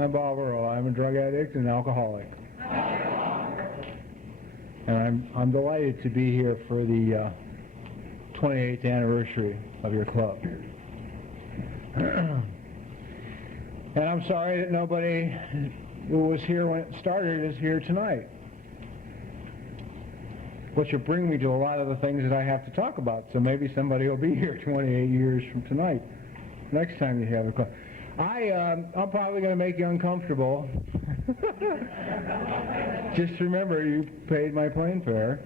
I'm BobEarle. I'm a drug addict and alcoholic. And I'm delighted to be here for the 28th anniversary of your club. And I'm sorry that nobody who was here when it started is here tonight. Which will bring me to a lot of the things that I have to talk about. So maybe somebody will be here 28 years from tonight, next time you have a club. I'm probably going to make you uncomfortable. Just remember, you paid my plane fare.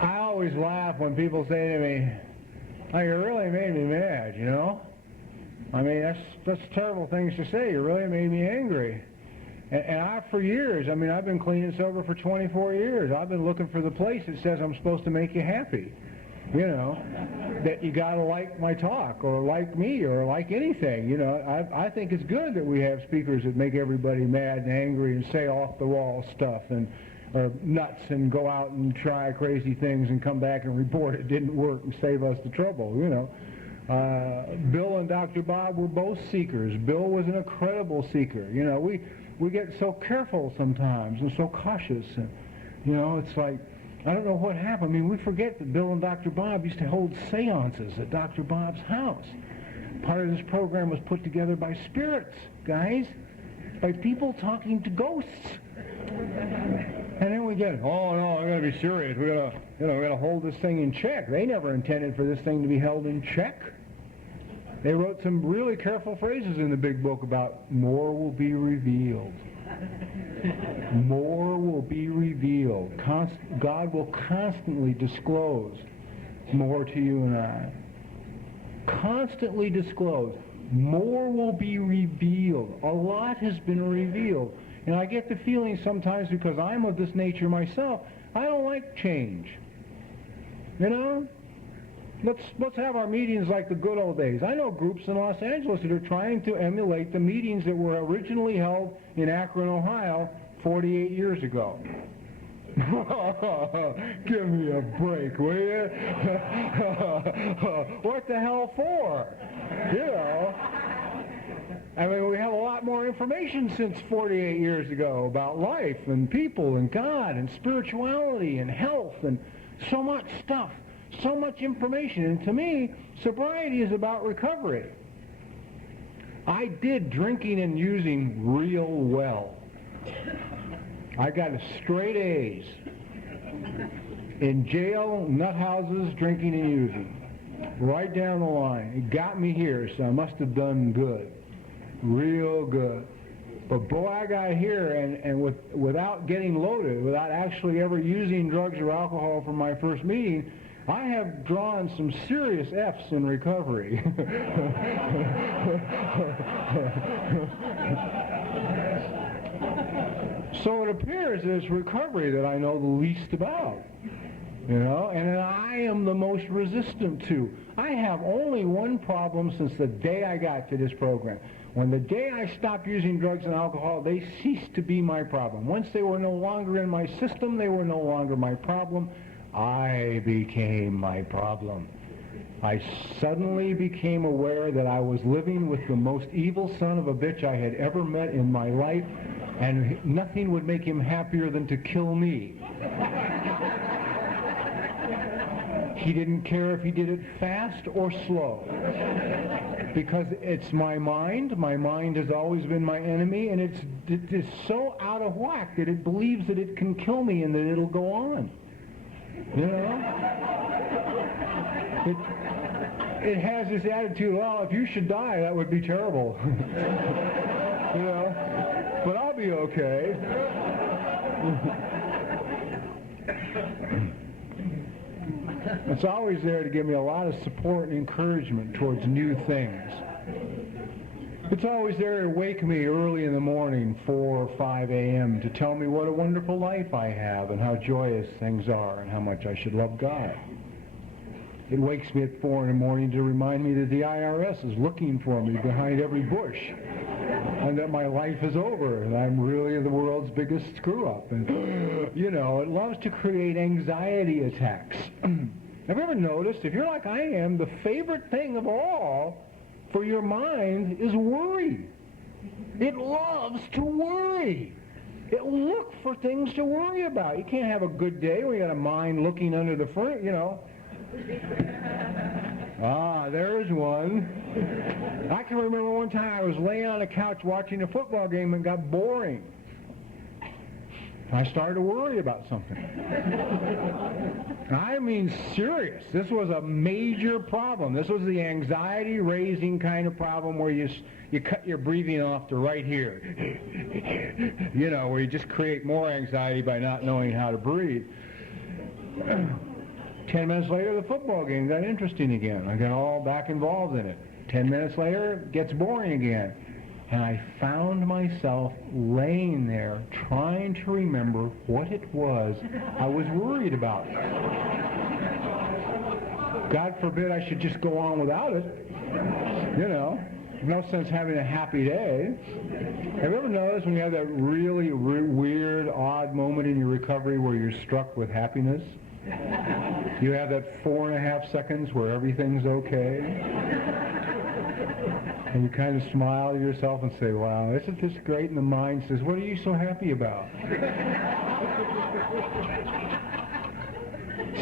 I always laugh when people say to me, "Oh, you really made me mad," you know? I mean, that's terrible things to say. You really made me angry. And for years, I mean, I've been clean and sober for 24 years. I've been looking for the place that says I'm supposed to make you happy. You know, that you got to like my talk or like me or like anything. You know, I think it's good that we have speakers that make everybody mad and angry and say off-the-wall stuff and or nuts and go out and try crazy things and come back and report it didn't work and save us the trouble, you know. Bill and Dr. Bob were both seekers. Bill was an incredible seeker. You know, we get so careful sometimes and so cautious. And, you know, it's like, I don't know what happened. I mean, we forget that Bill and Dr. Bob used to hold seances at Dr. Bob's house. Part of this program was put together by spirits, guys, by people talking to ghosts. And then we get, oh no, I'm going to be serious. We're going to hold this thing in check. They never intended for this thing to be held in check. They wrote some really careful phrases in the big book about more will be revealed. More will be revealed. God will constantly disclose more to you and I. Constantly disclose. More will be revealed. A lot has been revealed. And I get the feeling sometimes, because I'm of this nature myself, I don't like change. You know? Let's have our meetings like the good old days. I know groups in Los Angeles that are trying to emulate the meetings that were originally held in Akron, Ohio 48 years ago. Give me a break, will you? What the hell for? You know? I mean, we have a lot more information since 48 years ago about life and people and God and spirituality and health and so much stuff. So much information, and to me, sobriety is about recovery. I did drinking and using real well. I got a straight A's. In jail, nut houses, drinking and using. Right down the line. It got me here, so I must have done good. Real good. But boy, I got here, and without getting loaded, without actually ever using drugs or alcohol for my first meeting, I have drawn some serious F's in recovery. So it appears that it's recovery that I know the least about, you know, and that I am the most resistant to. I have only one problem since the day I got to this program. When the day I stopped using drugs and alcohol, they ceased to be my problem. Once they were no longer in my system, they were no longer my problem. I became my problem. I suddenly became aware that I was living with the most evil son of a bitch I had ever met in my life, and nothing would make him happier than to kill me. He didn't care if he did it fast or slow. Because it's my mind. My mind has always been my enemy, and it is so out of whack that it believes that it can kill me and that it'll go on. You know? It has this attitude, well, if you should die, that would be terrible. You know? But I'll be okay. It's always there to give me a lot of support and encouragement towards new things. It's always there to wake me early in the morning, 4 or 5 a.m., to tell me what a wonderful life I have and how joyous things are and how much I should love God. It wakes me at 4 in the morning to remind me that the IRS is looking for me behind every bush and that my life is over and I'm really the world's biggest screw-up. And, you know, it loves to create anxiety attacks. Have you ever noticed, if you're like I am, the favorite thing of all for your mind is worry. It loves to worry. It will look for things to worry about. You can't have a good day when you got a mind looking under the fur, you know. There's one. I can remember one time I was laying on a couch watching a football game and got boring. I started to worry about something. I mean serious. This was a major problem. This was the anxiety-raising kind of problem where you cut your breathing off to right here. You know, where you just create more anxiety by not knowing how to breathe. 10 minutes later, the football game got interesting again. I got all back involved in it. 10 minutes later, it gets boring again. And I found myself laying there trying to remember what it was I was worried about. God forbid I should just go on without it. You know, no sense having a happy day. Have you ever noticed when you have that really weird, odd moment in your recovery where you're struck with happiness? You have that 4.5 seconds where everything's okay. And you kind of smile to yourself and say, wow, isn't this great? And the mind says, what are you so happy about?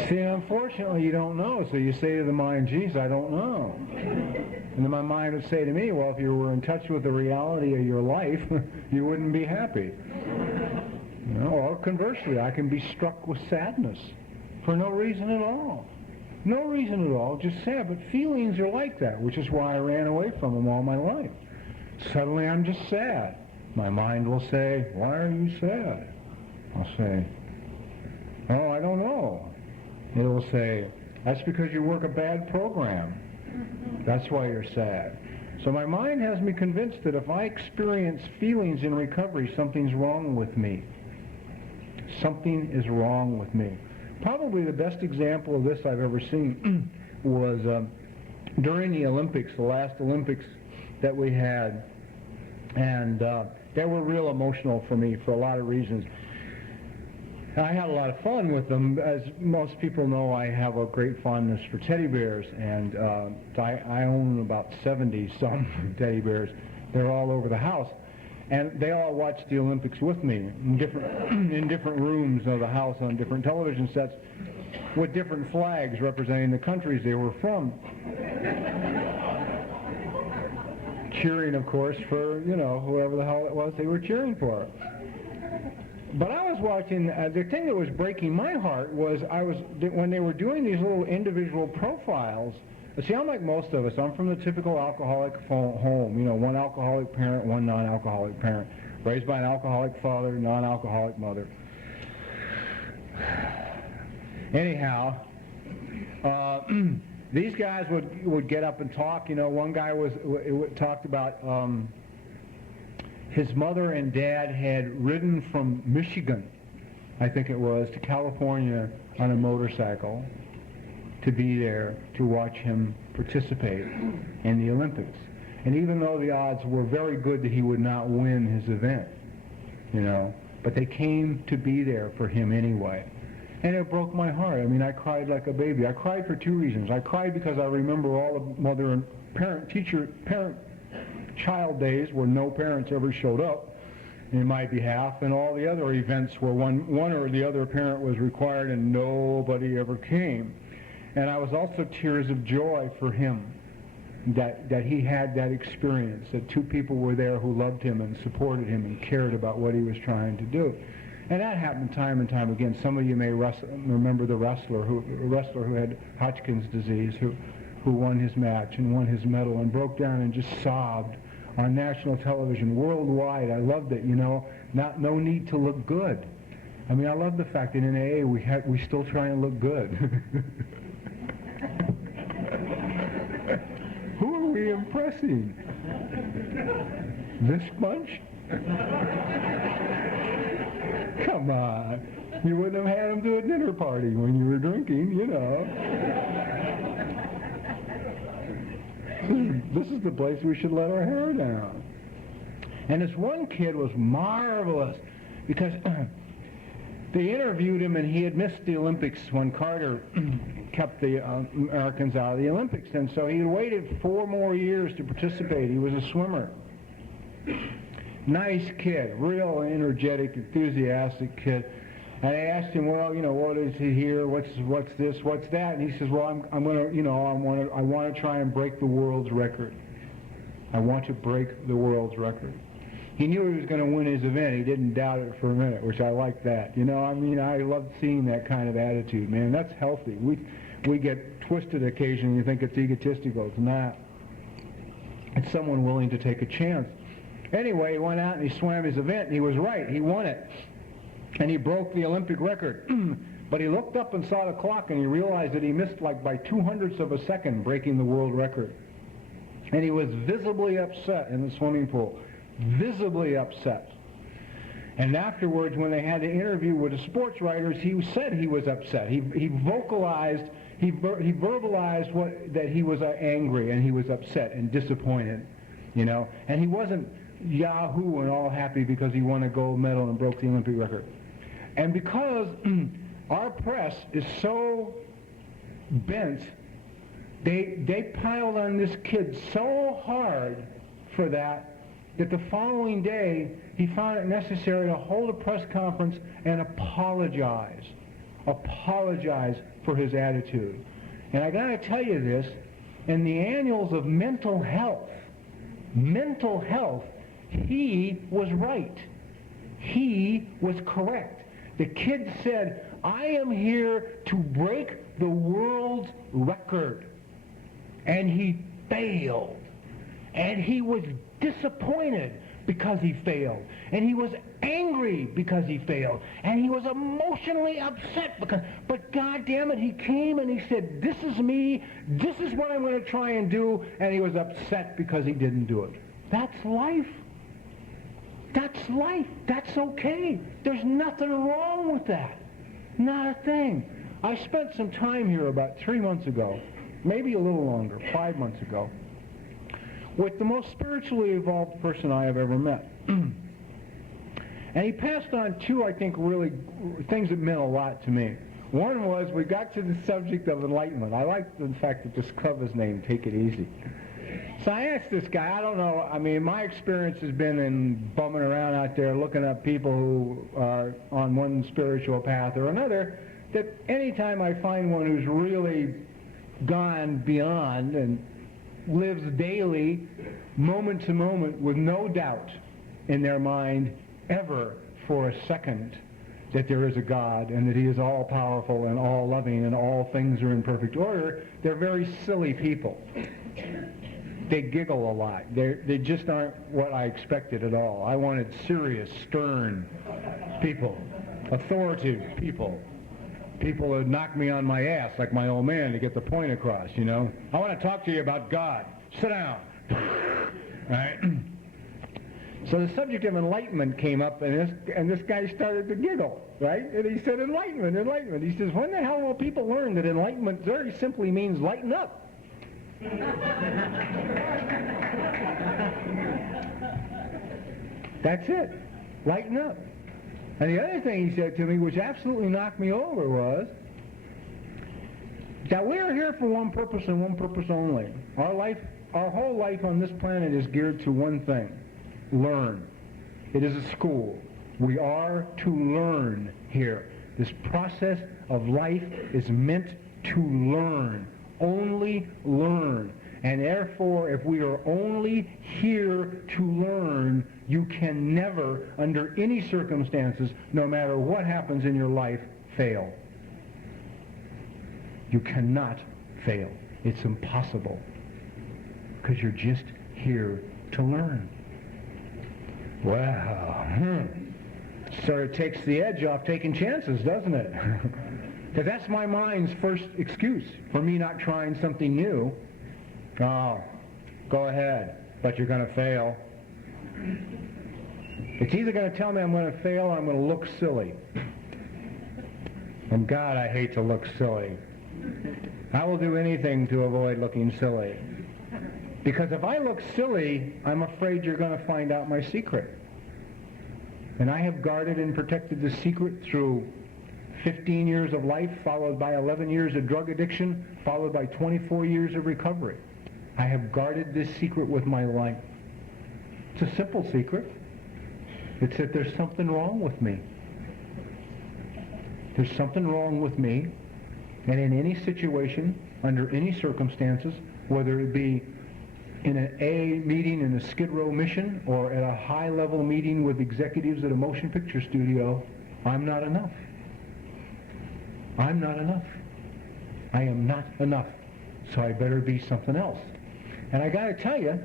See, unfortunately, you don't know. So you say to the mind, geez, I don't know. And then my mind would say to me, well, if you were in touch with the reality of your life, you wouldn't be happy. You know, or conversely, I can be struck with sadness for no reason at all. No reason at all, just sad. But feelings are like that, which is why I ran away from them all my life. Suddenly I'm just sad. My mind will say, why are you sad? I'll say, oh, I don't know. It will say, that's because you work a bad program. That's why you're sad. So my mind has me convinced that if I experience feelings in recovery, something's wrong with me. Something is wrong with me. Probably the best example of this I've ever seen was during the Olympics, the last Olympics that we had. And they were real emotional for me for a lot of reasons. I had a lot of fun with them. As most people know, I have a great fondness for teddy bears, and I own about 70-some teddy bears. They're all over the house. And they all watched the Olympics with me in different rooms of the house on different television sets with different flags representing the countries they were from. Cheering, of course, for, you know, whoever the hell it was they were cheering for. But I was watching, the thing that was breaking my heart was when they were doing these little individual profiles. See, I'm like most of us. I'm from the typical alcoholic home. You know, one alcoholic parent, one non-alcoholic parent. Raised by an alcoholic father, non-alcoholic mother. Anyhow, these guys would get up and talk. You know, one guy talked about his mother and dad had ridden from Michigan, I think it was, to California on a motorcycle to be there to watch him participate in the Olympics. And even though the odds were very good that he would not win his event, you know, but they came to be there for him anyway. And it broke my heart. I mean, I cried like a baby. I cried for two reasons. I cried because I remember all the mother and parent-child days where no parents ever showed up in my behalf, and all the other events where one or the other parent was required and nobody ever came. And I was also tears of joy for him that he had that experience, that two people were there who loved him and supported him and cared about what he was trying to do. And that happened time and time again. Some of you may remember the wrestler who had Hodgkin's disease, who won his match and won his medal and broke down and just sobbed on national television worldwide. I loved it, you know. No need to look good. I mean, I love the fact that in AA we still try and look good. Who are we impressing? This bunch? Come on. You wouldn't have had them to a dinner party when you were drinking, you know. This is the place we should let our hair down. And this one kid was marvelous because They interviewed him, and he had missed the Olympics when Carter kept the Americans out of the Olympics, and so he waited 4 more years to participate. He was a swimmer. Nice kid, real energetic, enthusiastic kid. And I asked him, well, what is he here? What's this? What's that? And he says, well, I want to try and break the world's record. I want to break the world's record. He knew he was going to win his event. He didn't doubt it for a minute, which I like that. I love seeing that kind of attitude, man. That's healthy. We get twisted occasionally. You think it's egotistical. It's not. It's someone willing to take a chance. Anyway, he went out and he swam his event, and he was right. He won it. And he broke the Olympic record. But he looked up and saw the clock, and he realized that he missed by 0.02 of a second breaking the world record. And he was visibly upset in the swimming pool. Visibly upset. And afterwards, when they had to interview with the sports writers, he said he was upset. He verbalized that he was angry and he was upset and disappointed, And he wasn't Yahoo and all happy because he won a gold medal and broke the Olympic record. And because our press is so bent, they piled on this kid so hard for that the following day he found it necessary to hold a press conference and apologize for his attitude. And I got to tell you this, in the annals of mental health, he was right. He was correct. The kid said, I am here to break the world's record. And he failed. And he was disappointed because he failed. And he was angry because he failed. And he was emotionally upset but God damn it, he came and he said, this is me, this is what I'm going to try and do, and he was upset because he didn't do it. That's life. That's life. That's okay. There's nothing wrong with that. Not a thing. I spent some time here about 3 months ago, maybe a little longer, 5 months ago, with the most spiritually evolved person I have ever met. And he passed on 2, I think, really things that meant a lot to me. One was we got to the subject of enlightenment. I like the fact that this club is named Take It Easy. So I asked this guy, I don't know, my experience has been in bumming around out there looking up people who are on one spiritual path or another, that anytime I find one who's really gone beyond and lives daily, moment to moment, with no doubt in their mind ever for a second that there is a God and that he is all-powerful and all-loving and all things are in perfect order, they're very silly people. They giggle a lot. They just aren't what I expected at all. I wanted serious, stern people, authoritative people who would knock me on my ass like my old man to get the point across, I want to talk to you about God. Sit down. Right? So the subject of enlightenment came up, and this guy started to giggle, right? And he said, enlightenment. He says, when the hell will people learn that enlightenment very simply means lighten up? That's it. Lighten up. And the other thing he said to me, which absolutely knocked me over, was that we are here for one purpose and one purpose only. Our whole life on this planet is geared to one thing: learn. It is a school. We are to learn here. This process of life is meant to learn. Only learn. And therefore, if we are only here to learn, you can never, under any circumstances, no matter what happens in your life, fail. You cannot fail. It's impossible. Because you're just here to learn. Well, sort of takes the edge off taking chances, doesn't it? Because that's my mind's first excuse for me not trying something new. Oh, go ahead, but you're going to fail. It's either going to tell me I'm going to fail or I'm going to look silly. And God, I hate to look silly. I will do anything to avoid looking silly. Because if I look silly, I'm afraid you're going to find out my secret. And I have guarded and protected this secret through 15 years of life, followed by 11 years of drug addiction, followed by 24 years of recovery. I have guarded this secret with my life. It's a simple secret. It's that there's something wrong with me. There's something wrong with me, and in any situation, under any circumstances, whether it be in an A meeting in a Skid Row mission or at a high-level meeting with executives at a motion picture studio, I'm not enough. I'm not enough. I am not enough. So I better be something else. And I got to tell you,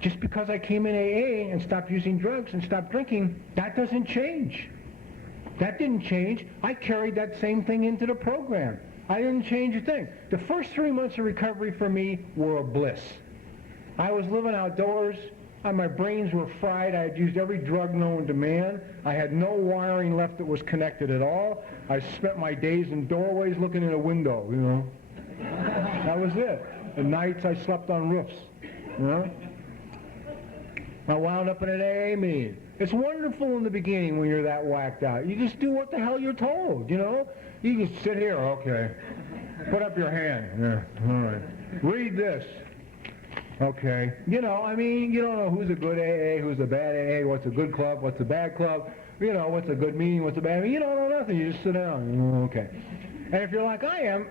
just because I came in AA and stopped using drugs and stopped drinking, that doesn't change. That didn't change. I carried that same thing into the program. I didn't change a thing. The first 3 months of recovery for me were a bliss. I was living outdoors. My brains were fried. I had used every drug known to man. I had no wiring left that was connected at all. I spent my days in doorways looking in a window, you know. That was it. At nights I slept on roofs, you know. I wound up in an AA meeting. It's wonderful in the beginning when you're that whacked out. You just do what the hell you're told, you know. You just sit here, okay. Put up your hand. Yeah, all right. Read this. Okay. You know, I mean, you don't know who's a good AA, who's a bad AA, what's a good club, what's a bad club, you know, what's a good meeting, what's a bad meeting. You don't know nothing. You just sit down. You know, okay. And if you're like I am,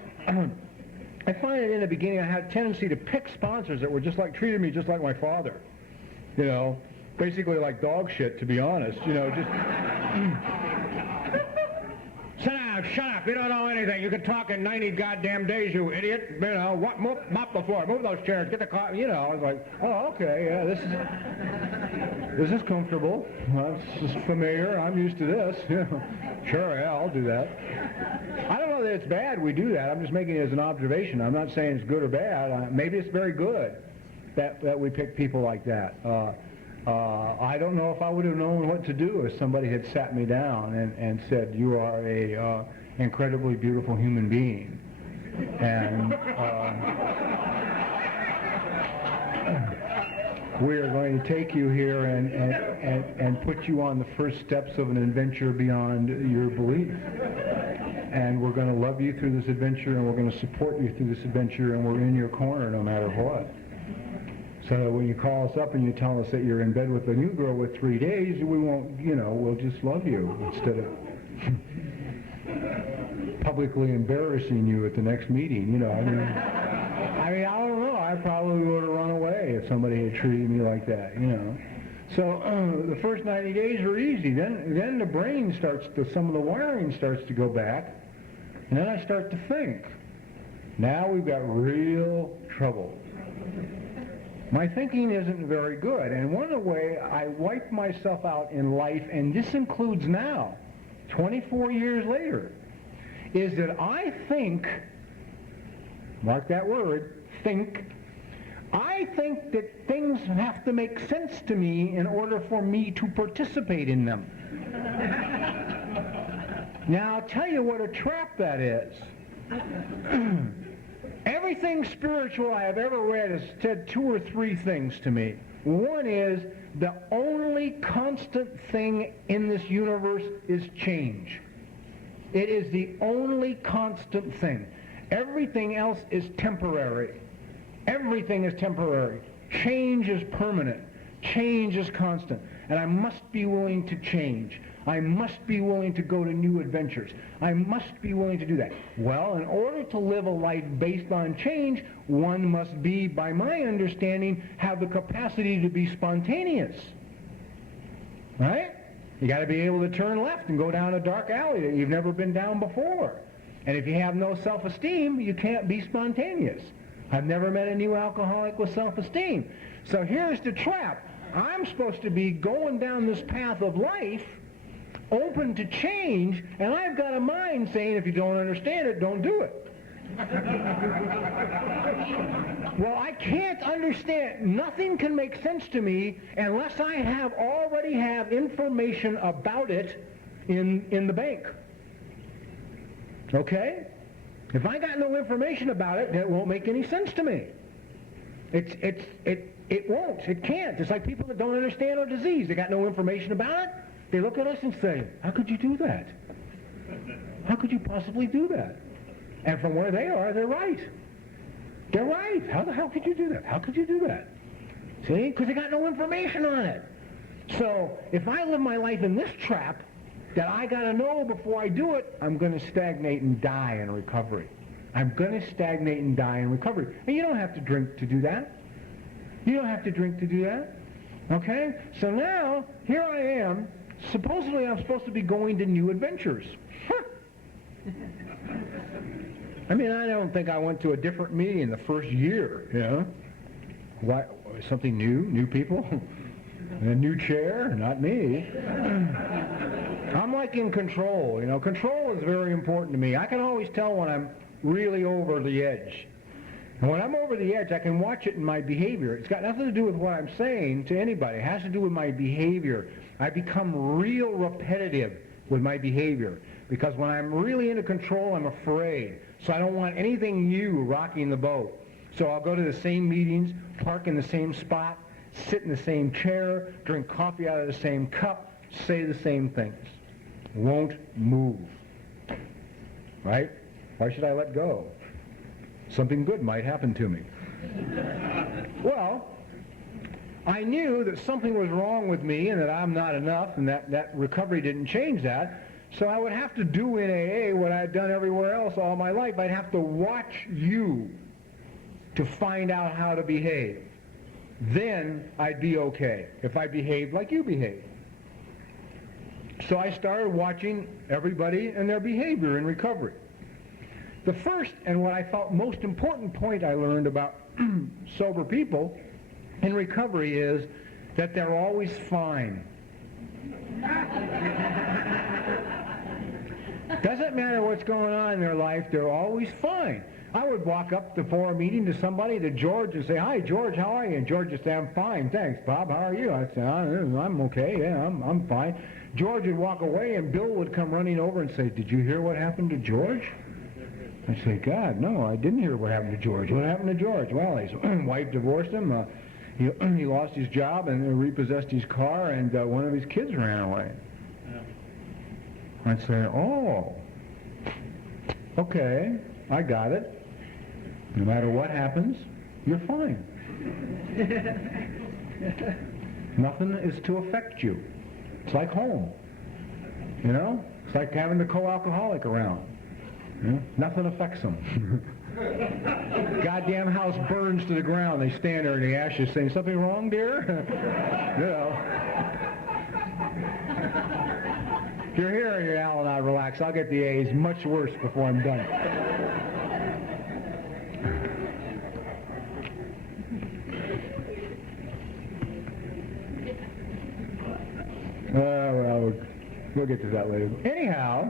I find that in the beginning I had a tendency to pick sponsors that were just like, treated me just like my father. You know, basically like dog shit, to be honest. You know, just... Sit down, shut up, you don't know anything. You can talk in 90 goddamn days, you idiot. You know, mop the floor, move those chairs, get the car, you know. I was like, oh, okay, yeah, this is comfortable. This is familiar, I'm used to this. Sure, yeah, I'll do that. I don't know that it's bad we do that. I'm just making it as an observation. I'm not saying it's good or bad. Maybe it's very good that we pick people like that. I don't know if I would have known what to do if somebody had sat me down and said, you are a incredibly beautiful human being. And we are going to take you here and put you on the first steps of an adventure beyond your belief. And we're going to love you through this adventure, and we're going to support you through this adventure, and we're in your corner no matter what. So when you call us up and you tell us that you're in bed with a new girl with 3 days, we won't, you know, we'll just love you instead of publicly embarrassing you at the next meeting, you know. I mean, I don't know. I probably would have run away if somebody had treated me like that, you know. So the first 90 days were easy. Then the brain starts to, some of the wiring starts to go back, and then I start to think. Now we've got real trouble. My thinking isn't very good, and one of the ways I wipe myself out in life, and this includes now, 24 years later, is that I think, mark that word, think, I think that things have to make sense to me in order for me to participate in them. Now, I'll tell you what a trap that is. Everything spiritual I have ever read has said 2 or 3 things to me. One is the only constant thing in this universe is change. It is the only constant thing. Everything else is temporary. Everything is temporary. Change is permanent. Change is constant. And I must be willing to change. I must be willing to go to new adventures. I must be willing to do that. Well, in order to live a life based on change, one must be, by my understanding, have the capacity to be spontaneous. Right? You got to be able to turn left and go down a dark alley that you've never been down before. And if you have no self-esteem, you can't be spontaneous. I've never met a new alcoholic with self-esteem. So here's the trap. I'm supposed to be going down this path of life open to change, and I've got a mind saying, if you don't understand it, don't do it. Well, I can't understand. Nothing can make sense to me unless I already have information about it in the bank. Okay? If I got no information about it, it won't make any sense to me. It won't. It can't. It's like people that don't understand our disease. They got no information about it. they look at us and say, how could you do that? How could you possibly do that? And from where they are, they're right. They're right. How the hell could you do that? How could you do that? See? Because they got no information on it. So if I live my life in this trap that I got to know before I do it, I'm going to stagnate and die in recovery. I'm going to stagnate and die in recovery. And you don't have to drink to do that. You don't have to drink to do that. Okay? So now, here I am. Supposedly I'm supposed to be going to new adventures. Huh. I mean, I don't think I went to a different meeting in the first year, you know? Why, something new people? A new chair? Not me. I'm like in control, you know. Control is very important to me. I can always tell when I'm really over the edge. And when I'm over the edge, I can watch it in my behavior. It's got nothing to do with what I'm saying to anybody. It has to do with my behavior. I become real repetitive with my behavior. Because when I'm really into control, I'm afraid. So I don't want anything new rocking the boat. So I'll go to the same meetings, park in the same spot, sit in the same chair, drink coffee out of the same cup, say the same things. Won't move. Right? Why should I let go? Something good might happen to me. Well, I knew that something was wrong with me and that I'm not enough and that recovery didn't change that. So I would have to do in AA what I'd done everywhere else all my life. I'd have to watch you to find out how to behave. Then I'd be okay if I behaved like you behave. So I started watching everybody and their behavior in recovery. The first and what I felt most important point I learned about sober people in recovery is that they're always fine. Doesn't matter what's going on in their life, they're always fine. I would walk up before a meeting to somebody, to George, and say, hi, George, how are you? And George would say, I'm fine, thanks. Bob, how are you? I'd say, I'm okay, yeah, I'm fine. George would walk away, and Bill would come running over and say, did you hear what happened to George? I'd say, God, no, I didn't hear what happened to George. What happened to George? Well, his wife divorced him, he lost his job and repossessed his car, and one of his kids ran away. I'd say, oh, okay, I got it. No matter what happens, you're fine. Nothing is to affect you. It's like home, you know? It's like having the co-alcoholic around. You know? Nothing affects them. Goddamn house burns to the ground. They stand there in the ashes saying, something wrong, dear? You know. If you're here and you're Al and I relax, I'll get the A's much worse before I'm done. Well, we'll get to that later. Anyhow,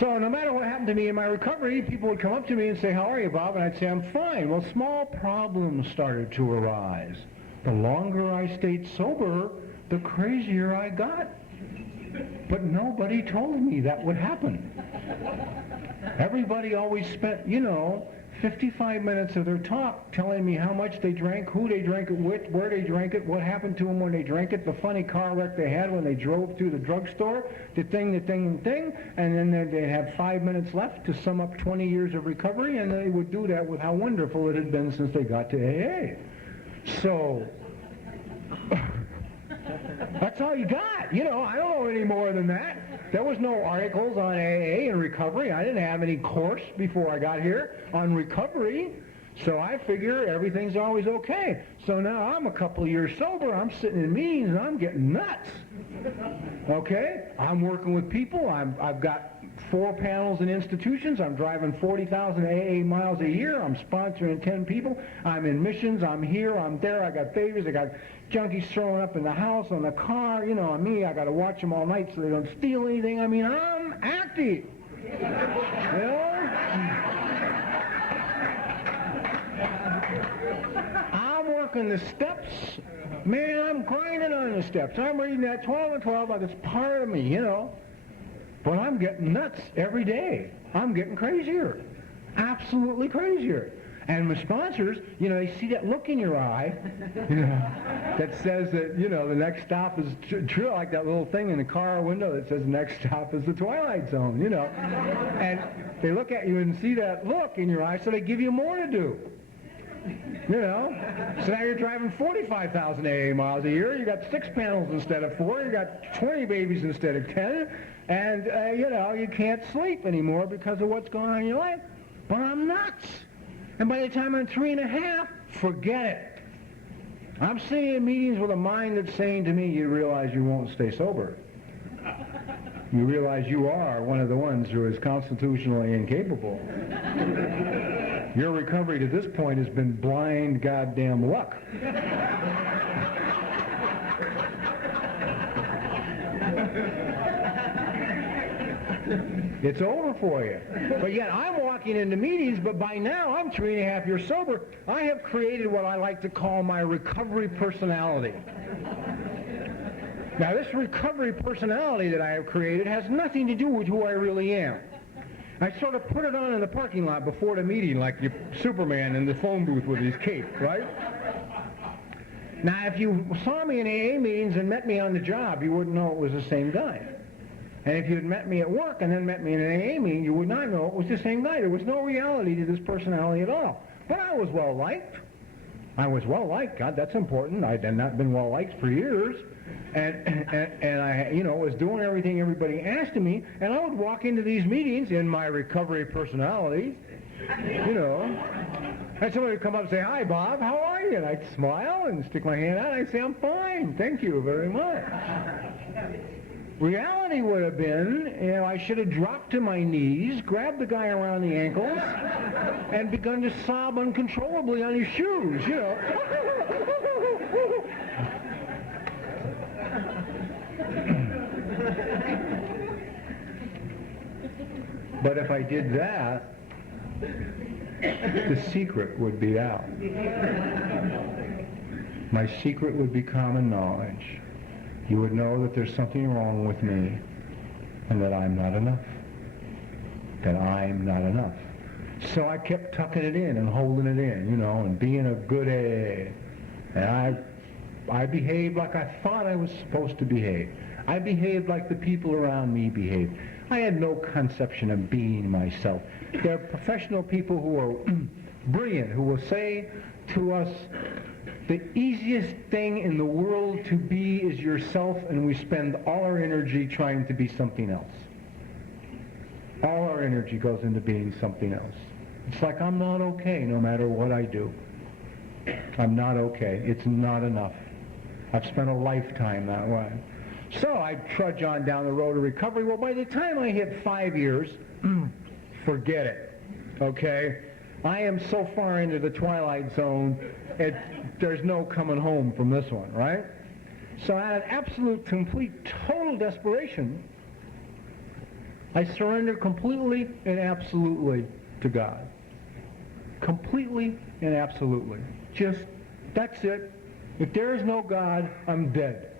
so no matter what happened to me in my recovery, people would come up to me and say, how are you, Bob? And I'd say, I'm fine. Well, small problems started to arise. The longer I stayed sober, the crazier I got. But nobody told me that would happen. Everybody always spent, 55 minutes of their talk telling me how much they drank, who they drank it with, where they drank it, what happened to them when they drank it, the funny car wreck they had when they drove to the drugstore, the thing, and then they'd have 5 minutes left to sum up 20 years of recovery, and they would do that with how wonderful it had been since they got to AA. So, that's all you got. I don't know any more than that. There was no articles on AA and recovery. I didn't have any course before I got here on recovery. So I figure everything's always okay. So now I'm a couple of years sober. I'm sitting in meetings and I'm getting nuts. Okay? I'm working with people. I've got 4 panels in institutions. I'm driving 40,000 AA miles a year. I'm sponsoring 10 people. I'm in missions. I'm here. I'm there. I got babies. I got junkies throwing up in the house, on the car. Me, I got to watch them all night so they don't steal anything. I mean, I'm active. I'm working the steps. Man, I'm grinding on the steps. I'm reading that 12 and 12 like it's part of me, But I'm getting nuts every day. I'm getting crazier. Absolutely crazier. And my sponsors, they see that look in your eye, that says that, the next stop is true, like that little thing in the car window that says the next stop is the Twilight Zone, And they look at you and see that look in your eye, so they give you more to do. So now you're driving 45,000 AA miles a year. You got 6 panels instead of 4. You got 20 babies instead of 10. And, you can't sleep anymore because of what's going on in your life. But I'm nuts. And by the time I'm 3.5, forget it. I'm sitting in meetings with a mind that's saying to me, you realize you won't stay sober. You realize you are one of the ones who is constitutionally incapable. Your recovery to this point has been blind goddamn luck. It's over for you. But yet I'm walking into meetings, but by now I'm 3.5 years sober. I have created what I like to call my recovery personality. Now this recovery personality that I have created has nothing to do with who I really am. I sort of put it on in the parking lot before the meeting, like Superman in the phone booth with his cape, right? Now if you saw me in AA meetings and met me on the job, you wouldn't know it was the same guy. And if you had met me at work and then met me in an AA meeting, you would not know it was the same guy. There was no reality to this personality at all. But I was well-liked. I was well-liked. God, that's important. I had not been well-liked for years. And I, was doing everything everybody asked of me. And I would walk into these meetings in my recovery personality, And somebody would come up and say, hi, Bob, how are you? And I'd smile and stick my hand out. And I'd say, I'm fine. Thank you very much. Reality would have been, I should have dropped to my knees, grabbed the guy around the ankles, and begun to sob uncontrollably on his shoes, But if I did that, the secret would be out. My secret would be common knowledge. You would know that there's something wrong with me and that I'm not enough. That I'm not enough. So I kept tucking it in and holding it in, and being a good AA. And I behaved like I thought I was supposed to behave. I behaved like the people around me behaved. I had no conception of being myself. There are professional people who are brilliant, who will say to us, the easiest thing in the world to be is yourself, and we spend all our energy trying to be something else. All our energy goes into being something else. It's like I'm not okay no matter what I do. I'm not okay. It's not enough. I've spent a lifetime that way. So I trudge on down the road to recovery. Well, by the time I hit 5 years, forget it. Okay? I am so far into the Twilight Zone, there's no coming home from this one, right? So out of absolute, complete, total desperation, I surrender completely and absolutely to God. Completely and absolutely. Just, that's it. If there is no God, I'm dead.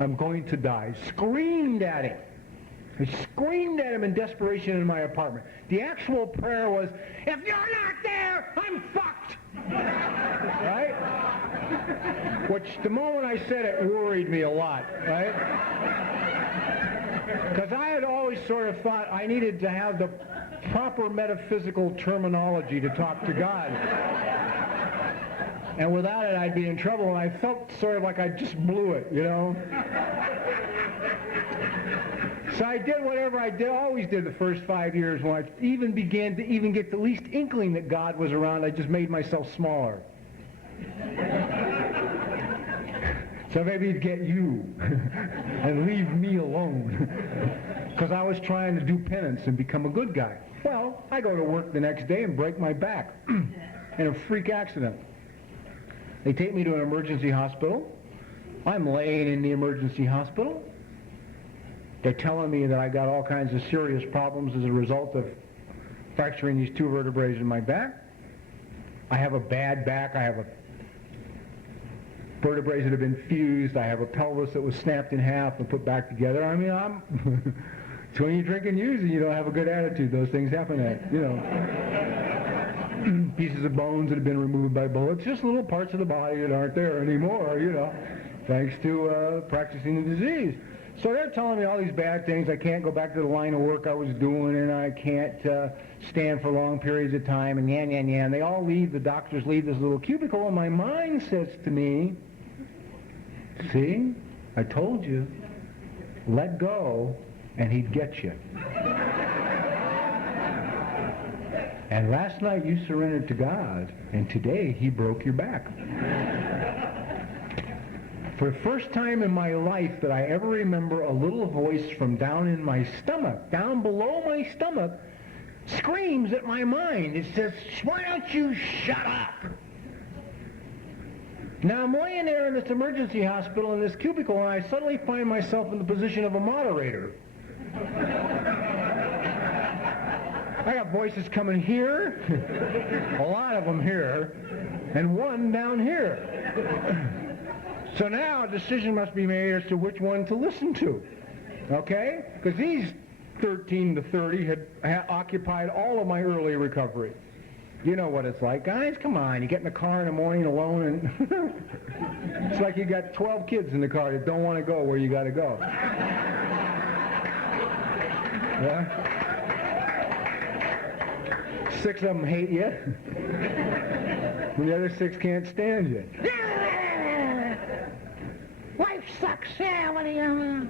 I'm going to die. Screamed at him. I screamed at him in desperation in my apartment. The actual prayer was, if you're not there, I'm fucked! Right? Which, the moment I said it, worried me a lot, right? Because I had always sort of thought I needed to have the proper metaphysical terminology to talk to God. And without it, I'd be in trouble, and I felt sort of like I just blew it, So I did whatever I always did the first 5 years. When I even began to even get the least inkling that God was around, I just made myself smaller. So maybe he'd get you and leave me alone. Because I was trying to do penance and become a good guy. Well, I go to work the next day and break my back in a freak accident. They take me to an emergency hospital. I'm laying in the emergency hospital. They're telling me that I got all kinds of serious problems as a result of fracturing these 2 vertebrae in my back. I have a bad back. I have vertebrae that have been fused. I have a pelvis that was snapped in half and put back together. I mean, so when you drink and use and you don't have a good attitude, those things happen. pieces of bones that have been removed by bullets, just little parts of the body that aren't there anymore, thanks to practicing the disease. So they're telling me all these bad things. I can't go back to the line of work I was doing, and I can't stand for long periods of time, and and they all leave, the doctors leave this little cubicle, and my mind says to me, see, I told you, let go, and he'd get you. And last night you surrendered to God, and today he broke your back. For the first time in my life that I ever remember, a little voice from down in my stomach, down below my stomach, screams at my mind. It says, why don't you shut up? Now I'm laying there in this emergency hospital in this cubicle, and I suddenly find myself in the position of a moderator. I got voices coming here, a lot of them here, and one down here. So now a decision must be made as to which one to listen to, okay? Because these 13 to 30 had occupied all of my early recovery. You know what it's like. Guys, come on. You get in the car in the morning alone, and it's like you got 12 kids in the car that don't want to go where you got to go. Yeah? 6 of them hate you, and the other 6 can't stand you. Life sucks. Yeah, what do you...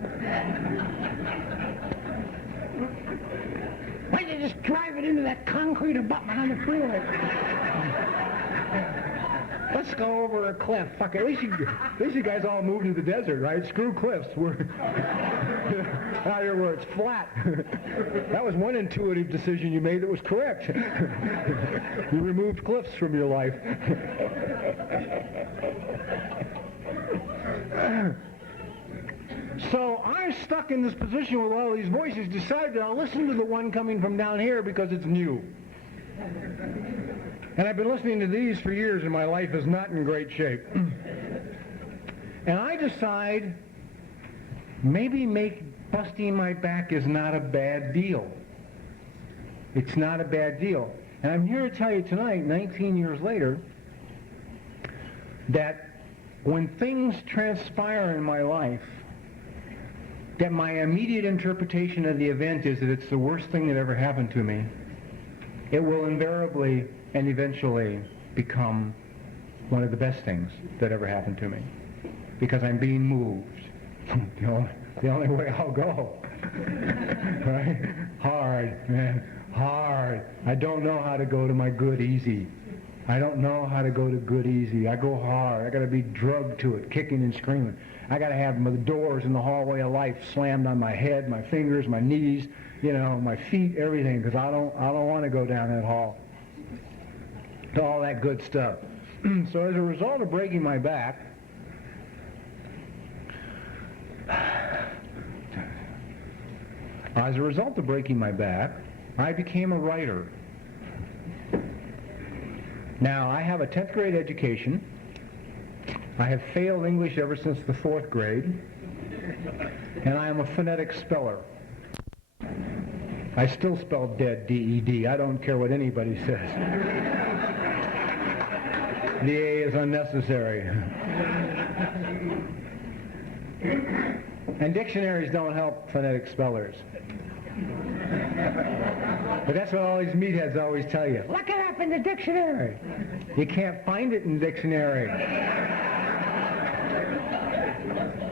Why don't you just drive it into that concrete abutment on the freeway? Let's go over a cliff. Fuck it. At least you guys all moved to the desert, right? Screw cliffs. We're out here where it's flat. That was one intuitive decision you made that was correct. You removed cliffs from your life. So I'm stuck in this position with all these voices, decided that I'll listen to the one coming from down here because it's new. And I've been listening to these for years, and my life is not in great shape. And I decide maybe busting my back is not a bad deal. It's not a bad deal. And I'm here to tell you tonight, 19 years later, that when things transpire in my life, that my immediate interpretation of the event is that it's the worst thing that ever happened to me, it will invariably and eventually become one of the best things that ever happened to me, because I'm being moved. The only way I'll go. Right? Hard, man, hard. I don't know how to go to my good easy. I don't know how to go to good easy. I go hard. I got to be drugged to it, kicking and screaming. I got to have the doors in the hallway of life slammed on my head, my fingers, my knees, my feet, everything, because I don't want to go down that hall to all that good stuff. So as a result of breaking my back, I became a writer. Now, I have a 10th grade education. I have failed English ever since the 4th grade, and I am a phonetic speller. I still spell dead, D-E-D. I don't care what anybody says. The A is unnecessary. And dictionaries don't help phonetic spellers. But that's what all these meatheads always tell you. Look it up in the dictionary. You can't find it in the dictionary.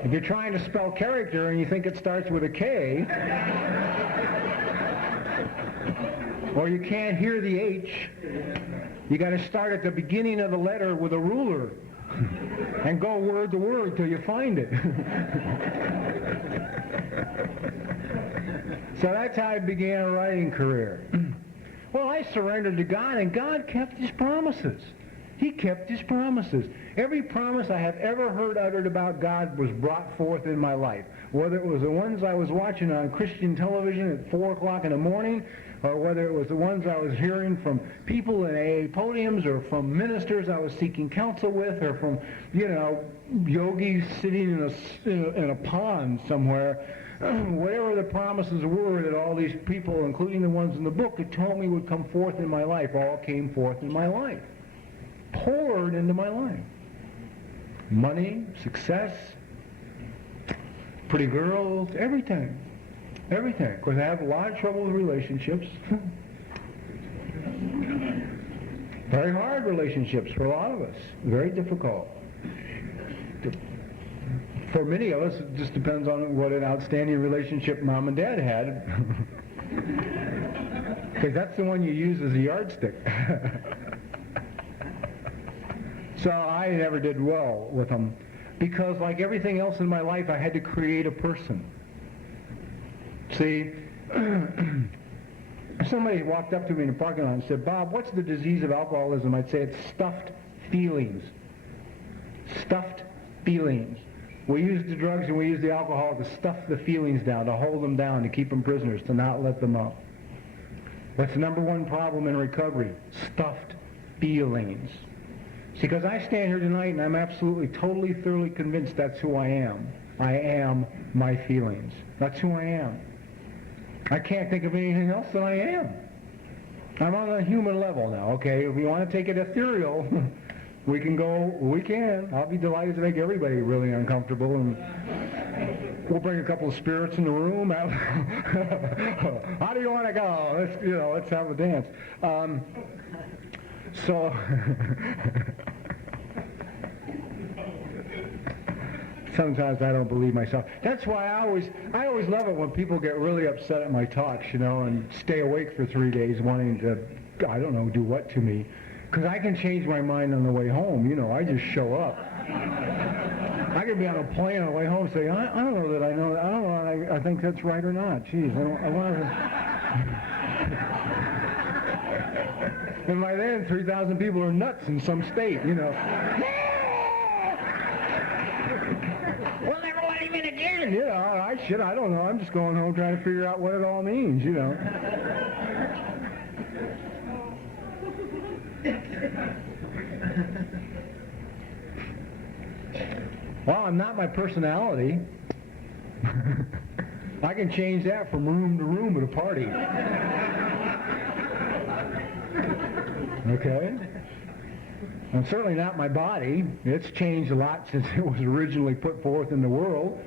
If you're trying to spell character and you think it starts with a K, or you can't hear the H, you got to start at the beginning of the letter with a ruler and go word to word till you find it. So that's how I began a writing career. Well, I surrendered to God, and God kept his promises. He kept his promises. Every promise I have ever heard uttered about God was brought forth in my life. Whether it was the ones I was watching on Christian television at 4 o'clock in the morning, or whether it was the ones I was hearing from people in AA podiums, or from ministers I was seeking counsel with, or from, yogis sitting in a pond somewhere. whatever the promises were that all these people, including the ones in the book, had told me would come forth in my life, all came forth in my life. Poured into my life. Money, success, pretty girls, everything. Everything. Because I have a lot of trouble with relationships. Very hard relationships for a lot of us. Very difficult. For many of us, it just depends on what an outstanding relationship mom and dad had. Because that's the one you use as a yardstick. So I never did well with them. Because like everything else in my life, I had to create a person. See, if somebody walked up to me in the parking lot and said, "Bob, what's the disease of alcoholism?" I'd say it's stuffed feelings. Stuffed feelings. We use the drugs and we use the alcohol to stuff the feelings down, to hold them down, to keep them prisoners, to not let them up. What's the number one problem in recovery? Stuffed feelings. See, because I stand here tonight and I'm absolutely, totally, thoroughly convinced that's who I am. I am my feelings. That's who I am. I can't think of anything else than I am. I'm on a human level now, okay? If you want to take it ethereal, we can. I'll be delighted to make everybody really uncomfortable, and we'll bring a couple of spirits in the room. How do you want to go? Let's have a dance. Sometimes I don't believe myself. That's why I always love it when people get really upset at my talks, and stay awake for 3 days wanting to, do what to me. Because I can change my mind on the way home, I just show up. I could be on a plane on the way home and say, I don't know that I know that. I don't know, I think that's right or not. Jeez, I want to... And by then, 3,000 people are nuts in some state, We'll never let him in again, I don't know. I'm just going home trying to figure out what it all means, Well, I'm not my personality. I can change that from room to room at a party. Okay? I'm certainly not my body. It's changed a lot since it was originally put forth in the world.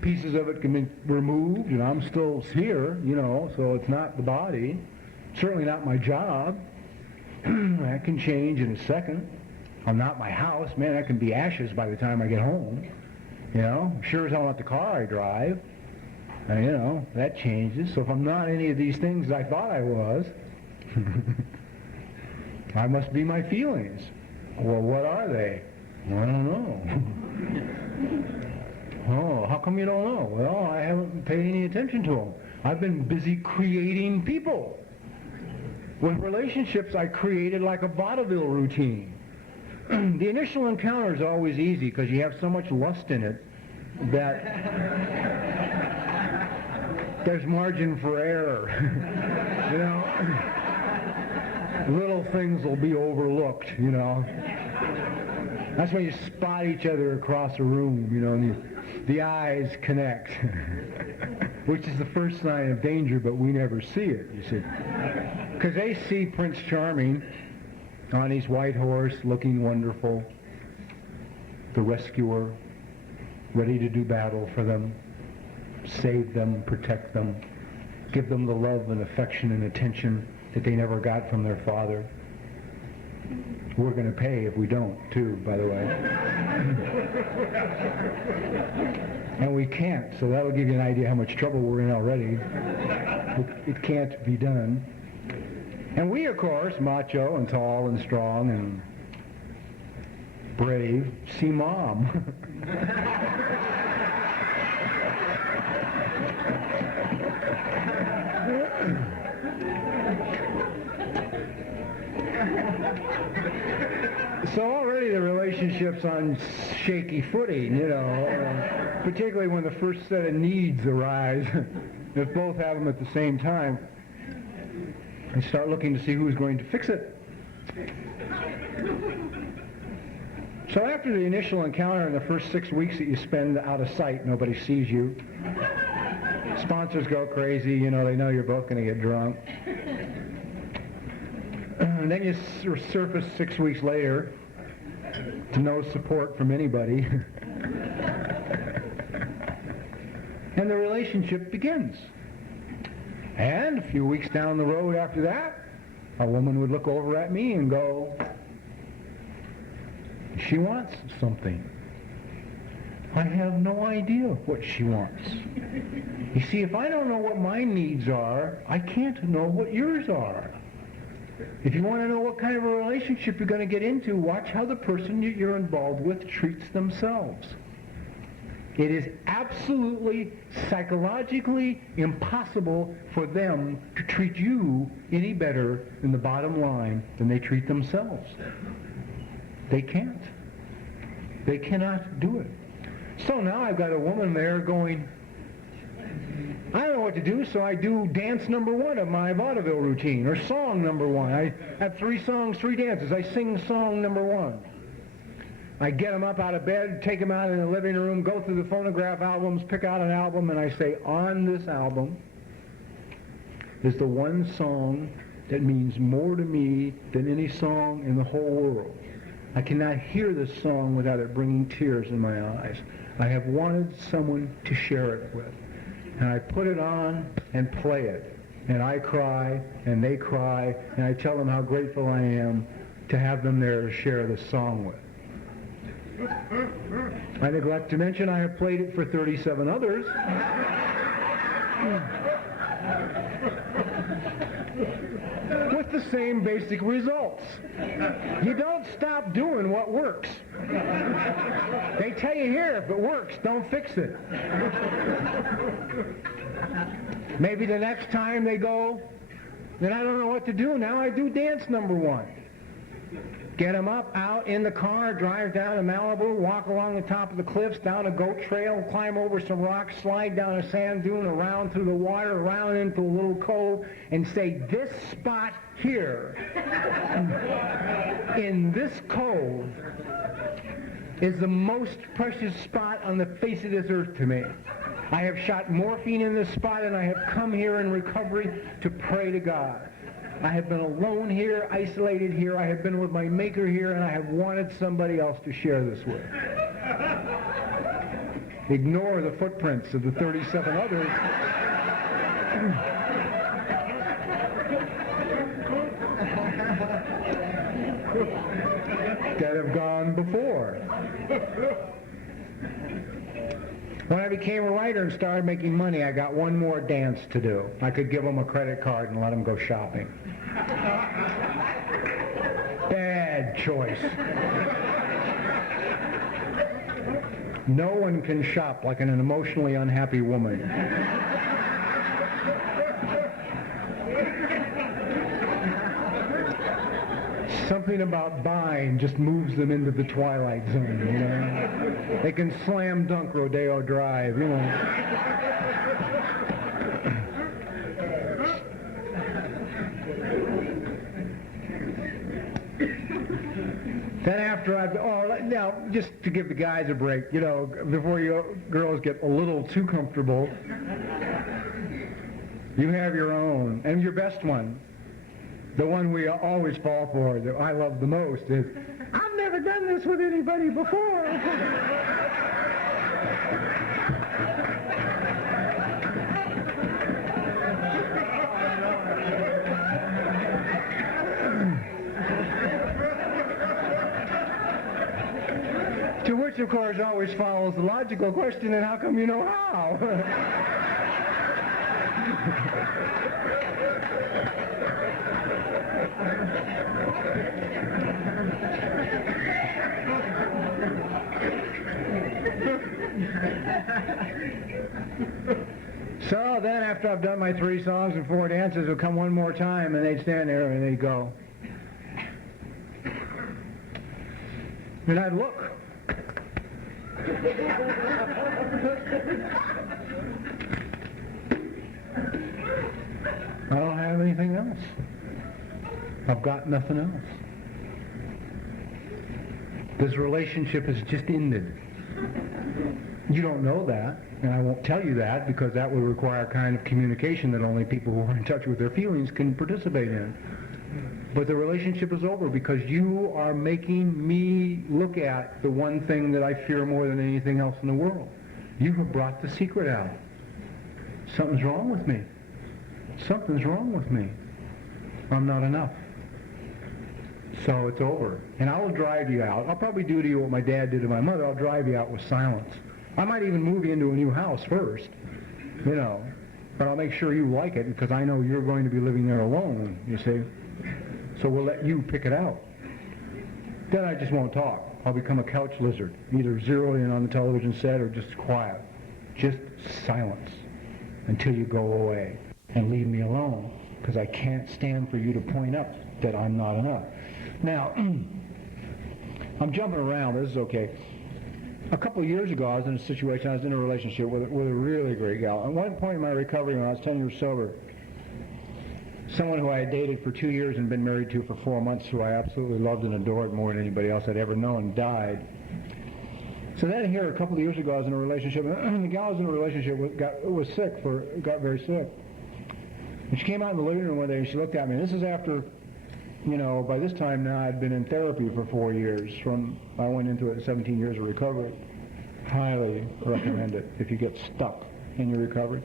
Pieces of it can be removed, and I'm still here, so it's not the body. Certainly not my job. That can change in a second. I'm not my house. Man, that can be ashes by the time I get home. Sure as hell not the car I drive. And, that changes. So if I'm not any of these things I thought I was, I must be my feelings. Well, what are they? I don't know. Oh, how come you don't know? Well, I haven't paid any attention to them. I've been busy creating people. With relationships, I created like a vaudeville routine. The initial encounter is always easy because you have so much lust in it that there's margin for error. Little things will be overlooked, That's when you spot each other across a room, and the eyes connect, which is the first sign of danger, but we never see it, you see. Because they see Prince Charming on his white horse, looking wonderful, the rescuer, ready to do battle for them, save them, protect them, give them the love and affection and attention that they never got from their father. We're going to pay if we don't, too, by the way. And we can't, so that'll give you an idea how much trouble we're in already. It can't be done. And we, of course, macho and tall and strong and brave, see Mom. So already the relationship's on shaky footing, particularly when the first set of needs arise. If both have them at the same time, and start looking to see who's going to fix it. So after the initial encounter in the first 6 weeks that you spend out of sight, nobody sees you, Sponsors go crazy, you know, they know you're both going to get drunk. And then you surface 6 weeks later to no support from anybody. And the relationship begins. And a few weeks down the road after that, a woman would look over at me and go, she wants something. I have no idea what she wants. You see, if I don't know what my needs are, I can't know what yours are. If you want to know what kind of a relationship you're going to get into, watch how the person you're involved with treats themselves. It is absolutely psychologically impossible for them to treat you any better in the bottom line than they treat themselves. They can't. They cannot do it. So now I've got a woman there going, I don't know what to do, so I do dance number 1 of my vaudeville routine, or song number 1. I have 3 songs, 3 dances. I sing song number 1. I get them up out of bed, take them out in the living room, go through the phonograph albums, pick out an album, and I say, on this album is the one song that means more to me than any song in the whole world. I cannot hear this song without it bringing tears in my eyes. I have wanted someone to share it with. And I put it on and play it. And I cry, and they cry, and I tell them how grateful I am to have them there to share this song with. I neglect to mention I have played it for 37 others. With the same basic results. You don't stop doing what works. They tell you here, if it works, don't fix it. Maybe the next time they go, then I don't know what to do. Now I do dance number 1. Get them up, out in the car, drive down to Malibu, walk along the top of the cliffs, down a goat trail, climb over some rocks, slide down a sand dune, around through the water, around into a little cove, and say, this spot here, in this cove, is the most precious spot on the face of this earth to me. I have shot morphine in this spot, and I have come here in recovery to pray to God. I have been alone here, isolated here. I have been with my Maker here, and I have wanted somebody else to share this with. Ignore the footprints of the 37 others. That have gone before. When I became a writer and started making money, I got one more dance to do. I could give them a credit card and let them go shopping. Bad choice. No one can shop like an emotionally unhappy woman. Something about buying just moves them into the twilight zone, you know. They can slam dunk Rodeo Drive, you know. Then after now, just to give the guys a break, you know, before you girls get a little too comfortable, you have your own, and your best one. The one we always fall for, that I love the most, is, I've never done this with anybody before. To which, of course, always follows the logical question, and how come you know how? So then after I've done my 3 songs and 4 dances, it'll come one more time, and they'd stand there and they'd go. And I'd look. I don't have anything else. I've got nothing else. This relationship has just ended. You don't know that, and I won't tell you that because that would require a kind of communication that only people who are in touch with their feelings can participate in. But the relationship is over because you are making me look at the one thing that I fear more than anything else in the world. You have brought the secret out. Something's wrong with me. Something's wrong with me. I'm not enough. So it's over. And I will drive you out. I'll probably do to you what my dad did to my mother. I'll drive you out with silence. I might even move you into a new house first, but I'll make sure you like it because I know you're going to be living there alone, you see. So we'll let you pick it out. Then I just won't talk. I'll become a couch lizard, either zeroed in on the television set or just quiet. Just silence until you go away and leave me alone because I can't stand for you to point out that I'm not enough. Now, I'm jumping around, but this is okay. A couple of years ago, I was in a situation, I was in a relationship with a really great gal. At one point in my recovery, when I was 10 years sober, someone who I had dated for 2 years and been married to for 4 months, who I absolutely loved and adored more than anybody else I'd ever known, died. So then here, a couple of years ago, I was in a relationship, and the gal I was in a relationship with got very sick. And she came out in the living room one day and she looked at me, and this is after, by this time now I'd been in therapy for 4 years. I went into it 17 years of recovery. Highly recommend it if you get stuck in your recovery.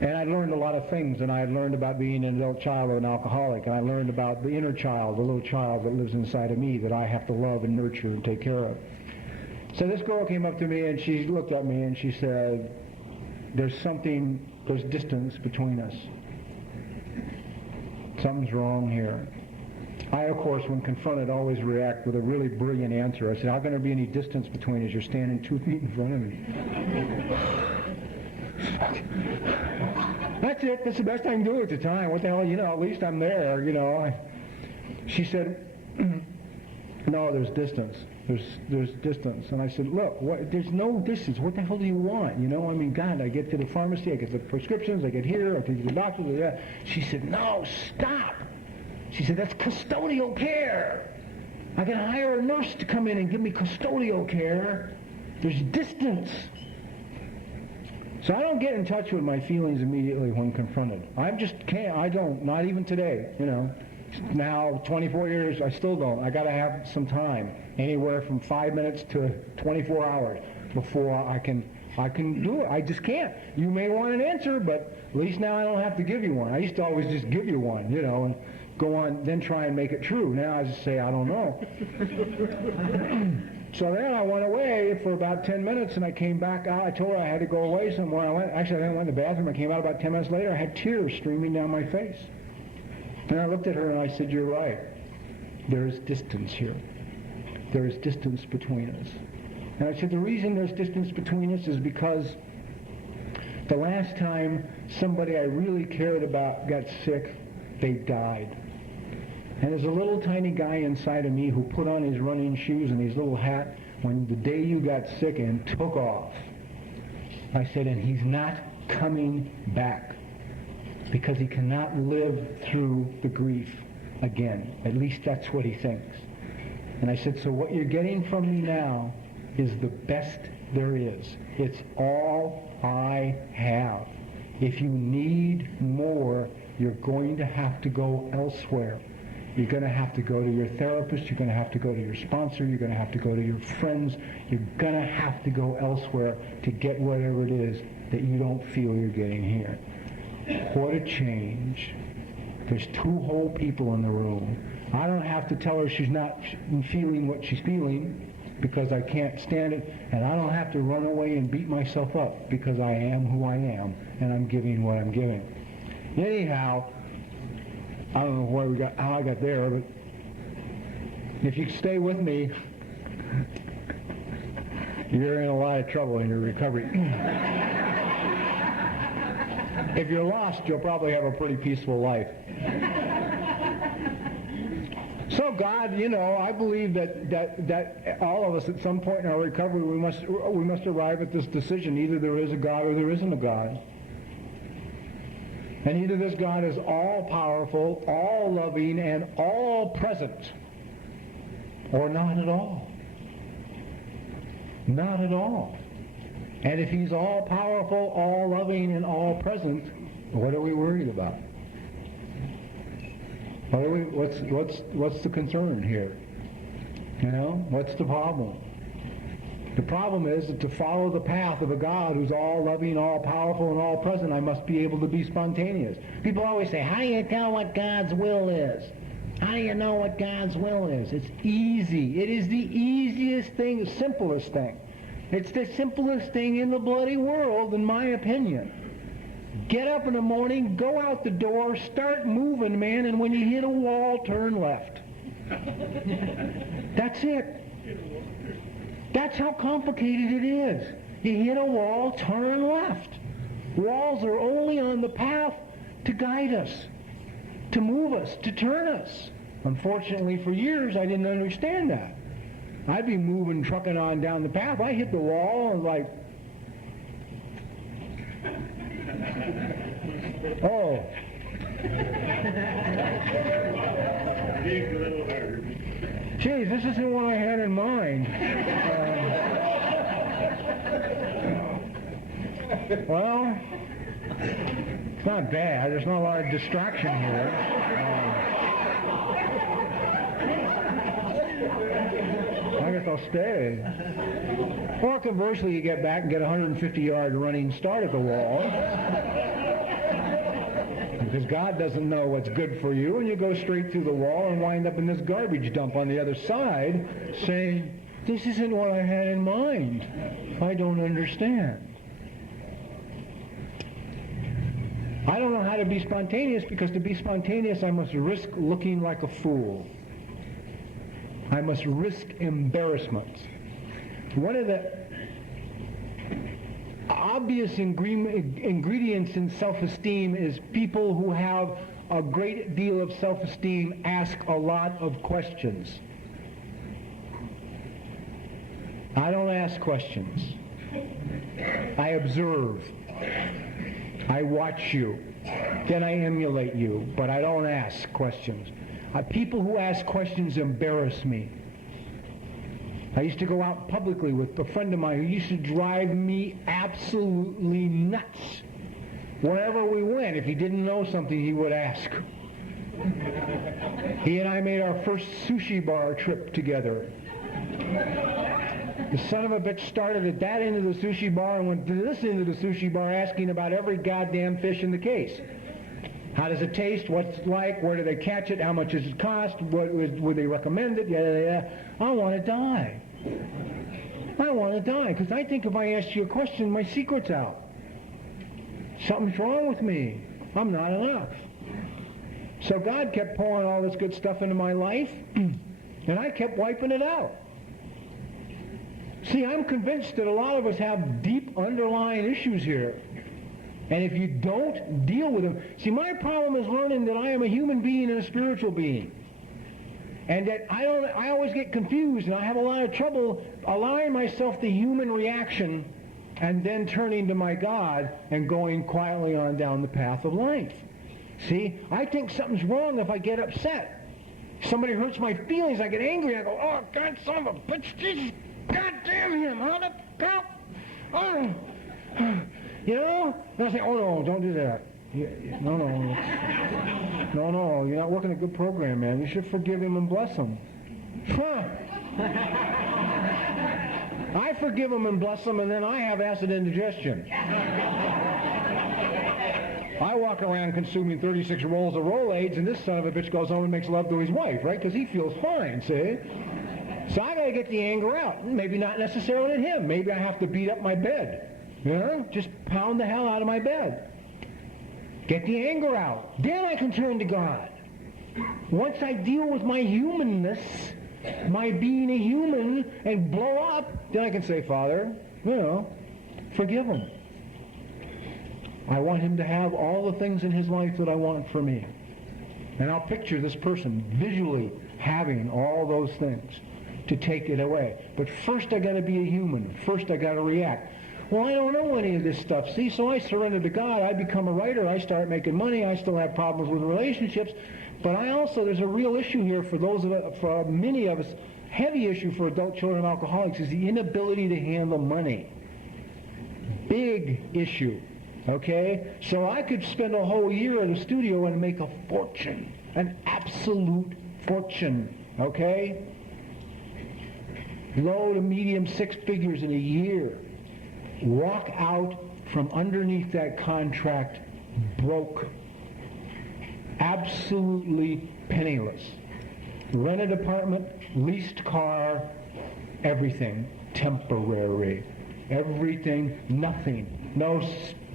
And I learned a lot of things, and I learned about being an adult child of an alcoholic, and I learned about the inner child, the little child that lives inside of me that I have to love and nurture and take care of. So this girl came up to me and she looked at me and she said, there's distance between us. Something's wrong here. I, of course, when confronted, always react with a really brilliant answer. I said, how can there be any distance between us? You're standing 2 feet in front of me. That's it. That's the best I can do at the time. What the hell, at least I'm there, She said, no, there's distance. There's distance. And I said, look, there's no distance. What the hell do you want? God, I get to the pharmacy, I get the prescriptions, I get here, I take to the doctor. She said, no, stop. She said, that's custodial care. I can hire a nurse to come in and give me custodial care. There's distance. So I don't get in touch with my feelings immediately when confronted. I just can't. I don't. Not even today. Now 24 years, I still don't. I got to have some time, anywhere from 5 minutes to 24 hours before I can do it. I just can't. You may want an answer, but at least now I don't have to give you one. I used to always just give you one, and go on, then try and make it true. Now I just say, I don't know. So then I went away for about 10 minutes, and I came back out. I told her I had to go away somewhere. I went to the bathroom. I came out about 10 minutes later. I had tears streaming down my face. And I looked at her and I said, you're right. There is distance here. There is distance between us. And I said, the reason there's distance between us is because the last time somebody I really cared about got sick, they died. And there's a little tiny guy inside of me who put on his running shoes and his little hat when the day you got sick and took off. I said, and he's not coming back because he cannot live through the grief again. At least that's what he thinks. And I said, so what you're getting from me now is the best there is. It's all I have. If you need more, you're going to have to go elsewhere. You're going to have to go to your therapist. You're going to have to go to your sponsor. You're going to have to go to your friends. You're going to have to go elsewhere to get whatever it is that you don't feel you're getting here. What a change. There's 2 whole people in the room. I don't have to tell her she's not feeling what she's feeling because I can't stand it, and I don't have to run away and beat myself up because I am who I am and I'm giving what I'm giving. Anyhow, I don't know how I got there, but if you stay with me, you're in a lot of trouble in your recovery. If you're lost, you'll probably have a pretty peaceful life. So God, I believe that all of us at some point in our recovery, we must arrive at this decision. Either there is a God or there isn't a God. And either this God is all-powerful, all-loving, and all-present, or not at all. Not at all. And if he's all-powerful, all-loving, and all-present, what are we worried about? What's the concern here? You know, what's the problem? The problem is that to follow the path of a God who's all-loving, all-powerful, and all-present, I must be able to be spontaneous. People always say, how do you tell what God's will is? How do you know what God's will is? It's easy. It is the easiest thing, the simplest thing. It's the simplest thing in the bloody world, in my opinion. Get up in the morning, go out the door, start moving, man, and when you hit a wall, turn left. That's it. That's how complicated it is. You hit a wall, turn left. Walls are only on the path to guide us, to move us, to turn us. Unfortunately, for years, I didn't understand that. I'd be moving, trucking on down the path. I hit the wall and like, oh. Geez, this isn't what I had in mind. Well, it's not bad. There's not a lot of distraction here. I guess I'll stay. Or conversely, you get back and get a 150-yard running start at the wall. Because God doesn't know what's good for you, and you go straight through the wall and wind up in this garbage dump on the other side saying, this isn't what I had in mind. I don't understand. I don't know how to be spontaneous, because to be spontaneous I must risk looking like a fool. I must risk embarrassment. One of the obvious ingredients in self-esteem is people who have a great deal of self-esteem ask a lot of questions. I don't ask questions. I observe. I watch you. Then I emulate you, but I don't ask questions. People who ask questions embarrass me. I used to go out publicly with a friend of mine who used to drive me absolutely nuts. Wherever we went, if he didn't know something, he would ask. He and I made our first sushi bar trip together. The son of a bitch started at that end of the sushi bar and went to this end of the sushi bar asking about every goddamn fish in the case. How does it taste? What's it like? Where do they catch it? How much does it cost? Would they recommend it? Yeah. I want to die. I want to die, because I think if I ask you a question, my secret's out. Something's wrong with me. I'm not enough. So God kept pouring all this good stuff into my life, and I kept wiping it out. See, I'm convinced that a lot of us have deep underlying issues here. And if you don't deal with them... See, my problem is learning that I am a human being and a spiritual being. And that I always get confused, and I have a lot of trouble allowing myself the human reaction and then turning to my God and going quietly on down the path of life. See, I think something's wrong if I get upset. Somebody hurts my feelings, I get angry, I go, oh, God, son of a bitch, Jesus, God damn him, how the hell? Oh. You know? And I say, oh, no, don't do that. No, you're not working a good program, man. You should forgive him and bless him. Huh. I forgive him and bless him, and then I have acid indigestion. I walk around consuming 36 rolls of Rolaids, and this son of a bitch goes home and makes love to his wife, right? Because he feels fine, see? So I got to get the anger out. Maybe not necessarily at him. Maybe I have to beat up my bed. You know? Just pound the hell out of my bed. Get the anger out. Then I can turn to God. Once I deal with my humanness, my being a human, and blow up, then I can say, Father, you know, forgive him. I want him to have all the things in his life that I want for me. And I'll picture this person visually having all those things to take it away. But first I got to be a human. First I got to react. Well, I don't know any of this stuff. See, so I surrender to God. I become a writer. I start making money. I still have problems with relationships. But there's a real issue here for many of us, heavy issue for adult children of alcoholics, is the inability to handle money. Big issue. Okay? So I could spend a whole year in the studio and make a fortune. An absolute fortune. Okay? Low to medium 6 figures in a year. Walk out from underneath that contract broke. Absolutely penniless. Rented apartment, leased car, everything temporary. Everything, nothing. No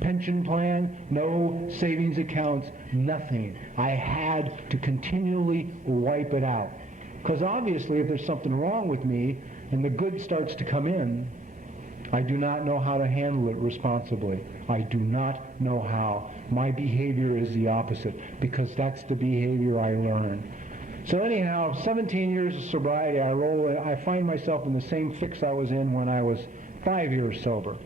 pension plan, no savings accounts, nothing. I had to continually wipe it out. Because obviously if there's something wrong with me and the good starts to come in, I do not know how to handle it responsibly. I do not know how. My behavior is the opposite because that's the behavior I learned. So anyhow, 17 years of sobriety, I find myself in the same fix I was in when I was 5 years sober.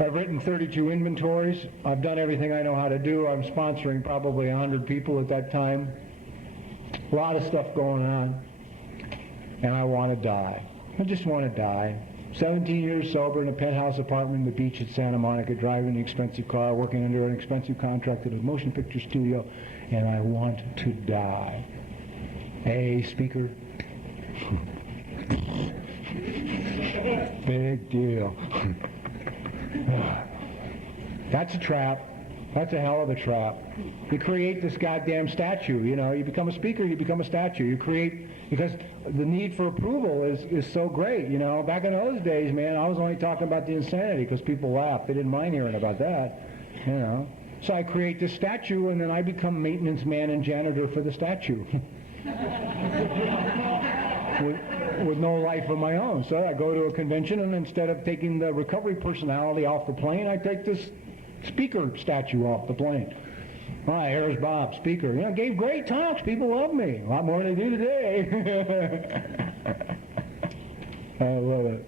I've written 32 inventories. I've done everything I know how to do. I'm sponsoring probably 100 people at that time. A lot of stuff going on. And I want to die. I just want to die. 17 years sober in a penthouse apartment in the beach at Santa Monica, driving an expensive car, working under an expensive contract at a motion picture studio, and I want to die. Hey, speaker. Big deal. That's a trap. That's a hell of a trap. You create this goddamn statue, you know. You become a speaker, you become a statue. You create, because the need for approval is so great, you know. Back in those days, man, I was only talking about the insanity because people laughed. They didn't mind hearing about that, you know. So I create this statue, and then I become maintenance man and janitor for the statue. with no life of my own. So I go to a convention, and instead of taking the recovery personality off the plane, I take this speaker statue off the plane. Hi, here's Bob, speaker. You know, gave great talks. People love me. A lot more than they do today. I love it.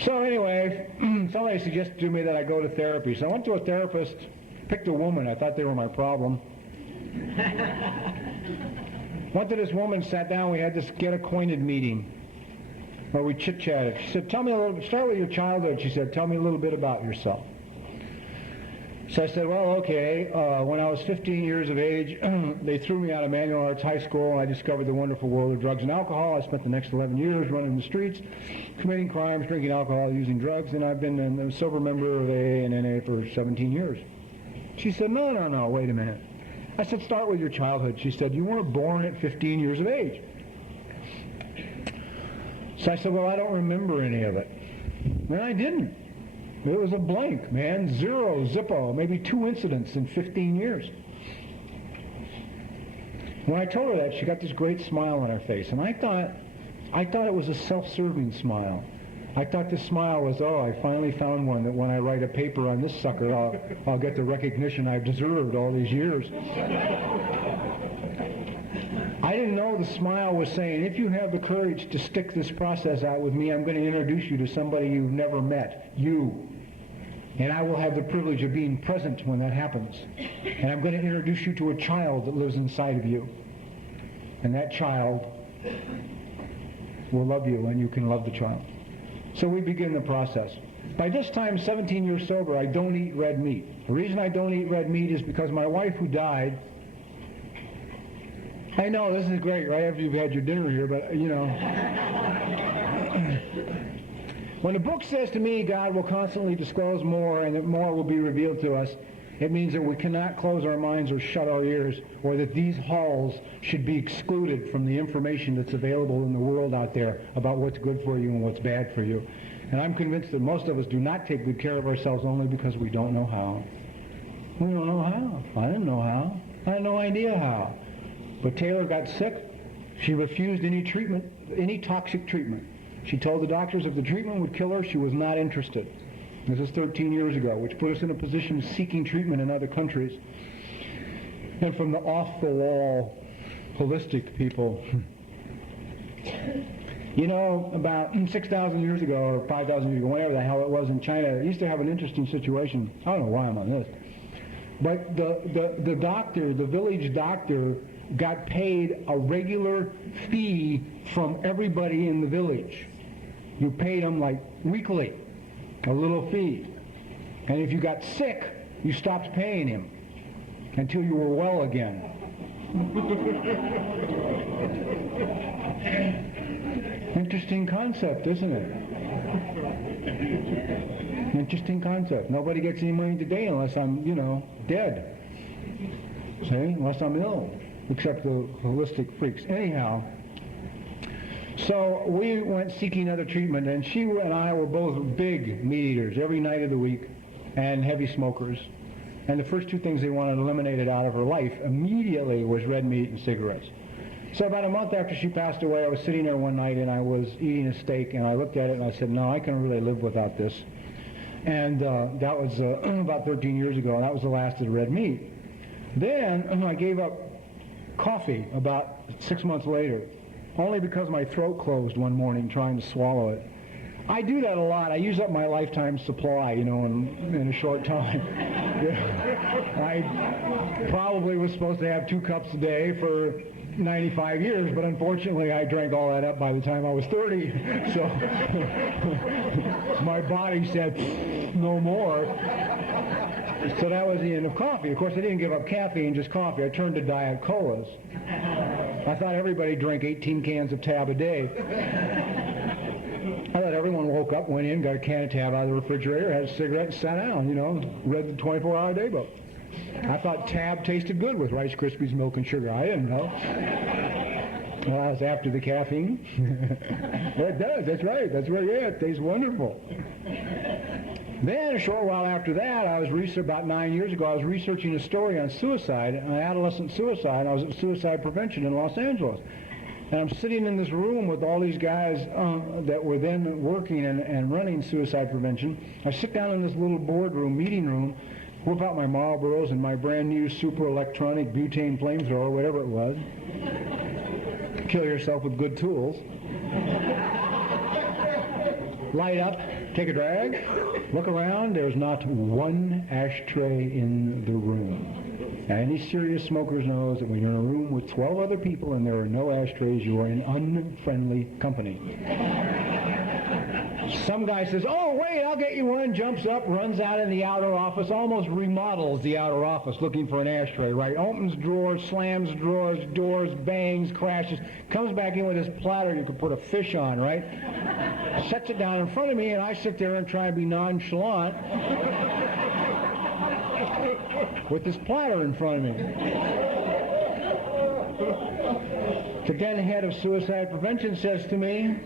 So anyway, somebody suggested to me that I go to therapy. So I went to a therapist, picked a woman. I thought they were my problem. Went to this woman, sat down. We had this get acquainted meeting where we chit-chatted. She said, tell me a little bit, start with your childhood. She said, tell me a little bit about yourself. So I said, well, okay, when I was 15 years of age, they threw me out of Manual Arts High School, and I discovered the wonderful world of drugs and alcohol. I spent the next 11 years running the streets, committing crimes, drinking alcohol, using drugs, and I've been a sober member of AA and NA for 17 years. She said, no, wait a minute. I said, start with your childhood. She said, you weren't born at 15 years of age. So I said, well, I don't remember any of it. And I didn't. It was a blank, man. Zero, zippo, maybe 2 incidents in 15 years. When I told her that, she got this great smile on her face, and I thought it was a self-serving smile. I thought this smile was, oh, I finally found one that when I write a paper on this sucker, I'll get the recognition I've deserved all these years. I didn't know the smile was saying, if you have the courage to stick this process out with me, I'm going to introduce you to somebody you've never met, you. And I will have the privilege of being present when that happens. And I'm going to introduce you to a child that lives inside of you. And that child will love you, and you can love the child. So we begin the process. By this time, 17 years sober, I don't eat red meat. The reason I don't eat red meat is because my wife, who died, I know this is great right after you've had your dinner here, but you know, when the book says to me God will constantly disclose more and that more will be revealed to us, it means that we cannot close our minds or shut our ears, or that these halls should be excluded from the information that's available in the world out there about what's good for you and what's bad for you. And I'm convinced that most of us do not take good care of ourselves only because we don't know how. We don't know how. I didn't know how. I had no idea how. But Taylor got sick. She refused any treatment, any toxic treatment. She told the doctors if the treatment would kill her, she was not interested. This is 13 years ago, which put us in a position of seeking treatment in other countries. And from the off-the-wall, holistic people, you know, about 6,000 years ago, or 5,000 years ago, whatever the hell it was in China, they used to have an interesting situation. I don't know why I'm on this. But the doctor, the village doctor, got paid a regular fee from everybody in the village. You paid him like weekly. a little fee. And if you got sick, you stopped paying him until you were well again. Interesting concept, isn't it? Interesting concept. Nobody gets any money today unless I'm, dead. See? Unless I'm ill. Except the holistic freaks. Anyhow, so we went seeking other treatment, and she and I were both big meat eaters every night of the week, and heavy smokers. And the first two things they wanted eliminated out of her life immediately was red meat and cigarettes. So about a month after she passed away, I was sitting there one night and I was eating a steak, and I looked at it and I said, no, I can really live without this. And that was about 13 years ago, and that was the last of the red meat. Then I gave up coffee about 6 months later, only because my throat closed one morning trying to swallow it. I do that a lot. I use up my lifetime supply, in a short time. I probably was supposed to have 2 cups a day for 95 years, but unfortunately I drank all that up by the time I was 30. So my body said, no more. So that was the end of coffee. Of course, I didn't give up caffeine, just coffee. I turned to Diet Colas. I thought everybody drank 18 cans of Tab a day. I thought everyone woke up, went in, got a can of Tab out of the refrigerator, had a cigarette, and sat down, read the 24-hour day book. I thought Tab tasted good with Rice Krispies, milk, and sugar. I didn't know. Well, that was after the caffeine. Well, it does, that's right. That's right, yeah, it tastes wonderful. Then, a short while after that, about 9 years ago, I was researching a story on suicide, adolescent suicide. I was at Suicide Prevention in Los Angeles. And I'm sitting in this room with all these guys that were then working and running suicide prevention. I sit down in this little boardroom, meeting room, whip out my Marlboros and my brand new super electronic butane flamethrower, whatever it was. Kill yourself with good tools. Light up, take a drag, look around. There's not one ashtray in the room. Now, any serious smokers knows that when you're in a room with 12 other people and there are no ashtrays, you are in unfriendly company. Some guy says, oh, wait, I'll get you one, jumps up, runs out in the outer office, almost remodels the outer office looking for an ashtray, right? Opens drawers, slams drawers, doors, bangs, crashes, comes back in with his platter you could put a fish on, right? Sets it down in front of me, and I sit there and try to be nonchalant with this platter in front of me. The then head of suicide prevention says to me,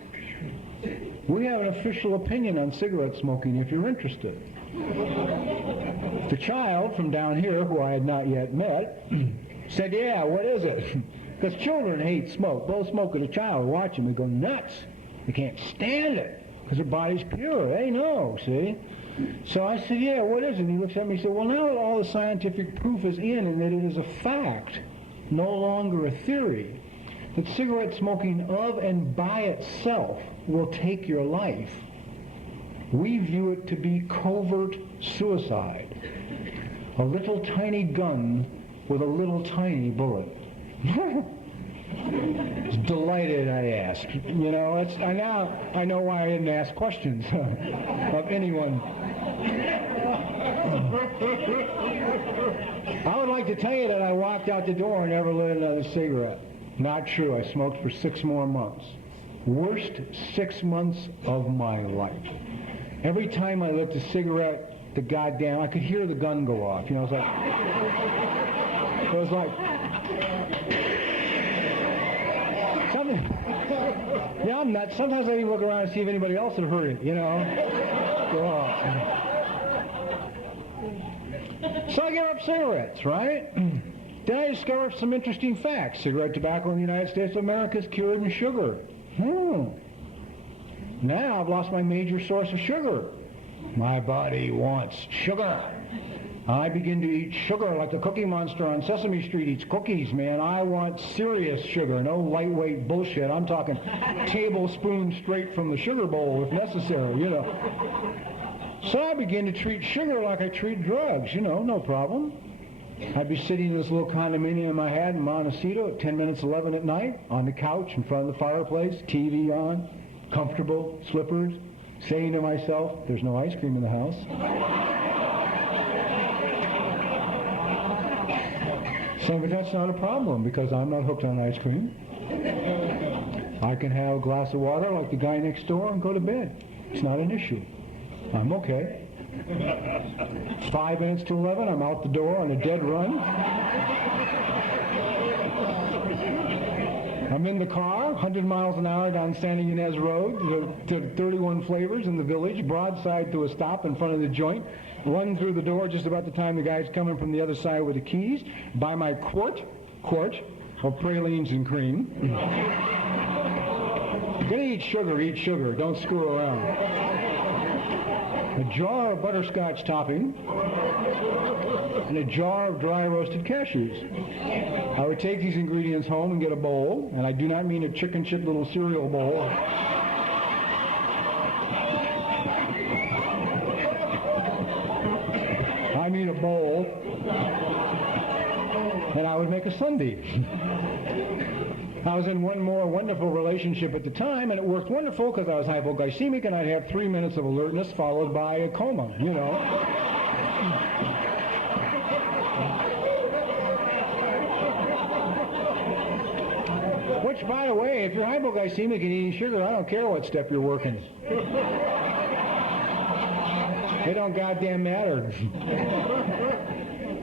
we have an official opinion on cigarette smoking if you're interested. The child from down here, who I had not yet met, said, yeah, what is it? Because children hate smoke. They'll smoke at a child, watch them, they go nuts. They can't stand it because their body's pure. They know, see? So I said, yeah, what is it? And he looks at me and said, well, now that all the scientific proof is in and that it is a fact, no longer a theory, that cigarette smoking of and by itself will take your life, we view it to be covert suicide. A little tiny gun with a little tiny bullet. Delighted I asked. I know why I didn't ask questions of anyone. I would like to tell you that I walked out the door and never lit another cigarette. Not true. I smoked for 6 more months. Worst 6 months of my life. Every time I lit a cigarette, I could hear the gun go off. It was like something. Yeah, I'm nuts. Sometimes I even look around and see if anybody else had heard it, Go off. So I gave up cigarettes, right? Then I discovered some interesting facts. Cigarette tobacco in the United States of America is cured in sugar. Now I've lost my major source of sugar. My body wants sugar. I begin to eat sugar like the Cookie Monster on Sesame Street eats cookies, man. I want serious sugar, no lightweight bullshit. I'm talking tablespoon straight from the sugar bowl if necessary, So I begin to treat sugar like I treat drugs, no problem. I'd be sitting in this little condominium I had in Montecito at 10 minutes 11 at night, on the couch in front of the fireplace, TV on, comfortable, slippers. saying to myself, there's no ice cream in the house. So, but that's not a problem because I'm not hooked on ice cream. I can have a glass of water like the guy next door and go to bed. It's not an issue. I'm okay. 5 minutes to 11, I'm out the door on a dead run. I'm in the car, 100 miles an hour down Santa Ynez Road to 31 Flavors in the village, broadside to a stop in front of the joint, run through the door just about the time the guy's coming from the other side with the keys, buy my quart of pralines and cream. Gonna eat sugar, don't screw around. A jar of butterscotch topping, and a jar of dry roasted cashews. I would take these ingredients home and get a bowl, and I do not mean a chicken chip little cereal bowl. I mean a bowl, and I would make a sundae. I was in one more wonderful relationship at the time, and it worked wonderful because I was hypoglycemic, and I'd have 3 minutes of alertness followed by a coma, you know. Which, by the way, if you're hypoglycemic and eating sugar, I don't care what step you're working. It don't goddamn matter.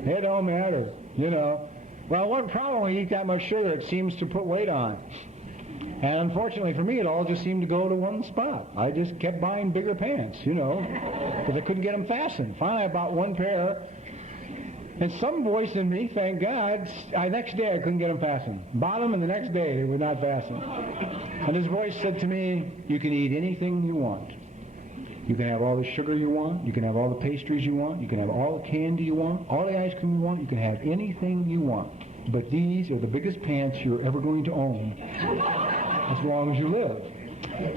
It don't matter, you know. Well, one problem when you eat that much sugar, it seems to put weight on. And unfortunately for me, it all just seemed to go to one spot. I just kept buying bigger pants, you know, because I couldn't get them fastened. Finally, I bought one pair, and some voice in me, thank God, next day I couldn't get them fastened. Bought them, and the next day they were not fastened. And his voice said to me, you can eat anything you want. You can have all the sugar you want. You can have all the pastries you want. You can have all the candy you want. All the ice cream you want. You can have anything you want. But these are the biggest pants you're ever going to own as long as you live.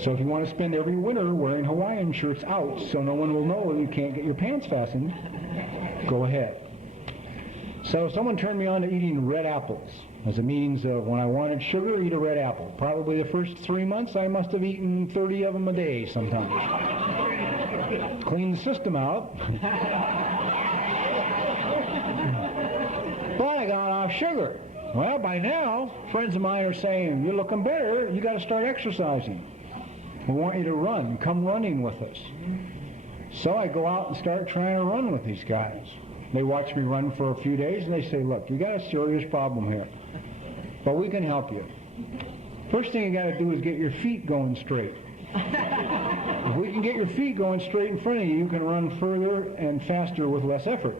So if you want to spend every winter wearing Hawaiian shirts out so no one will know you can't get your pants fastened, go ahead. So someone turned me on to eating red apples as a means of when I wanted sugar, eat a red apple. Probably the first 3 months I must have eaten 30 of them a day sometimes. Clean the system out. But I got off sugar. Well, by now, friends of mine are saying, you're looking better, you got to start exercising. We want you to run. Come running with us. So I go out and start trying to run with these guys. They watch me run for a few days, and they say, look, you got a serious problem here, but we can help you. First thing you got to do is get your feet going straight. If we can get your feet going straight in front of you, you can run further and faster with less effort.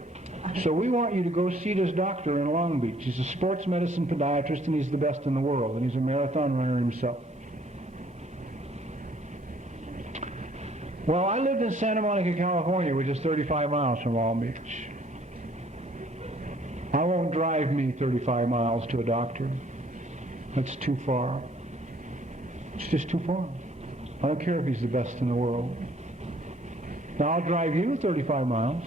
So we want you to go see this doctor in Long Beach. He's a sports medicine podiatrist, and he's the best in the world, and he's a marathon runner himself. Well, I lived in Santa Monica, California, which is 35 miles from Long Beach. I won't drive me 35 miles to a doctor. That's too far. It's just too far. I don't care if he's the best in the world. Now, I'll drive you 35 miles.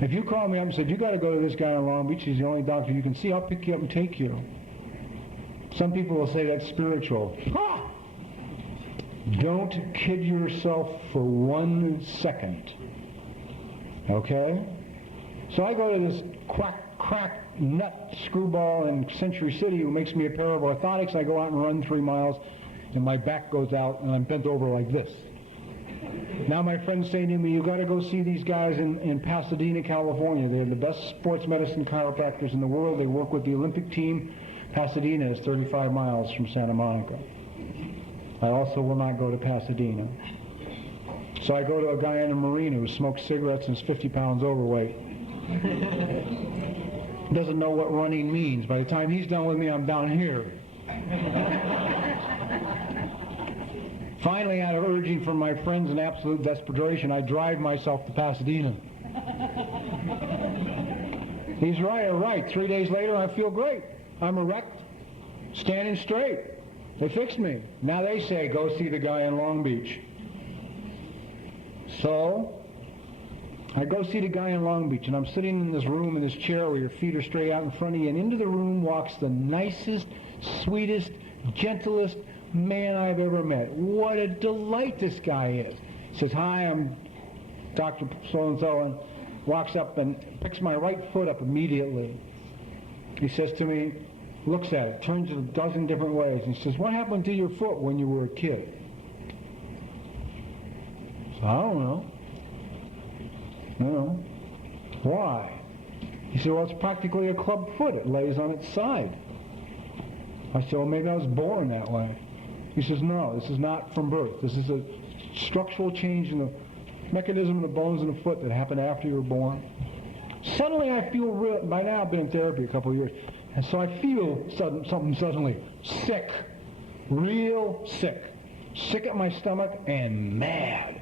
If you call me up and said, you got to go to this guy in Long Beach, he's the only doctor you can see, I'll pick you up and take you. Some people will say that's spiritual. Ah! Don't kid yourself for 1 second. Okay? So I go to this crack nut screwball in Century City who makes me a pair of orthotics. I go out and run 3 miles, and my back goes out, and I'm bent over like this. Now my friends say to me, you got to go see these guys in Pasadena, California. They're the best sports medicine chiropractors in the world. They work with the Olympic team. Pasadena is 35 miles from Santa Monica. I also will not go to Pasadena. So I go to a guy in a marina who smokes cigarettes and is 50 pounds overweight. Doesn't know what running means. By the time he's done with me, I'm down here. Finally, out of urging from my friends in absolute desperation, I drive myself to Pasadena. He's right. 3 days later, I feel great. I'm erect, standing straight. They fixed me. Now they say, go see the guy in Long Beach. So I go see the guy in Long Beach, and I'm sitting in this room in this chair where your feet are straight out in front of you, and into the room walks the nicest, sweetest, gentlest man I've ever met. What a delight this guy is. Says, "Hi, I'm Dr. So-and-so," and walks up and picks my right foot up immediately. He says to me, looks at it, turns it a dozen different ways, and he says, "What happened to your foot when you were a kid?" So, "I don't know." "No. Why?" He said, "Well, it's practically a club foot. It lays on its side." I said, "Well, maybe I was born that way." He says, "No, this is not from birth. This is a structural change in the mechanism of the bones in the foot that happened after you were born." Suddenly I feel real, by now I've been in therapy a couple of years, and so I feel something suddenly sick, real sick. Sick at my stomach and mad.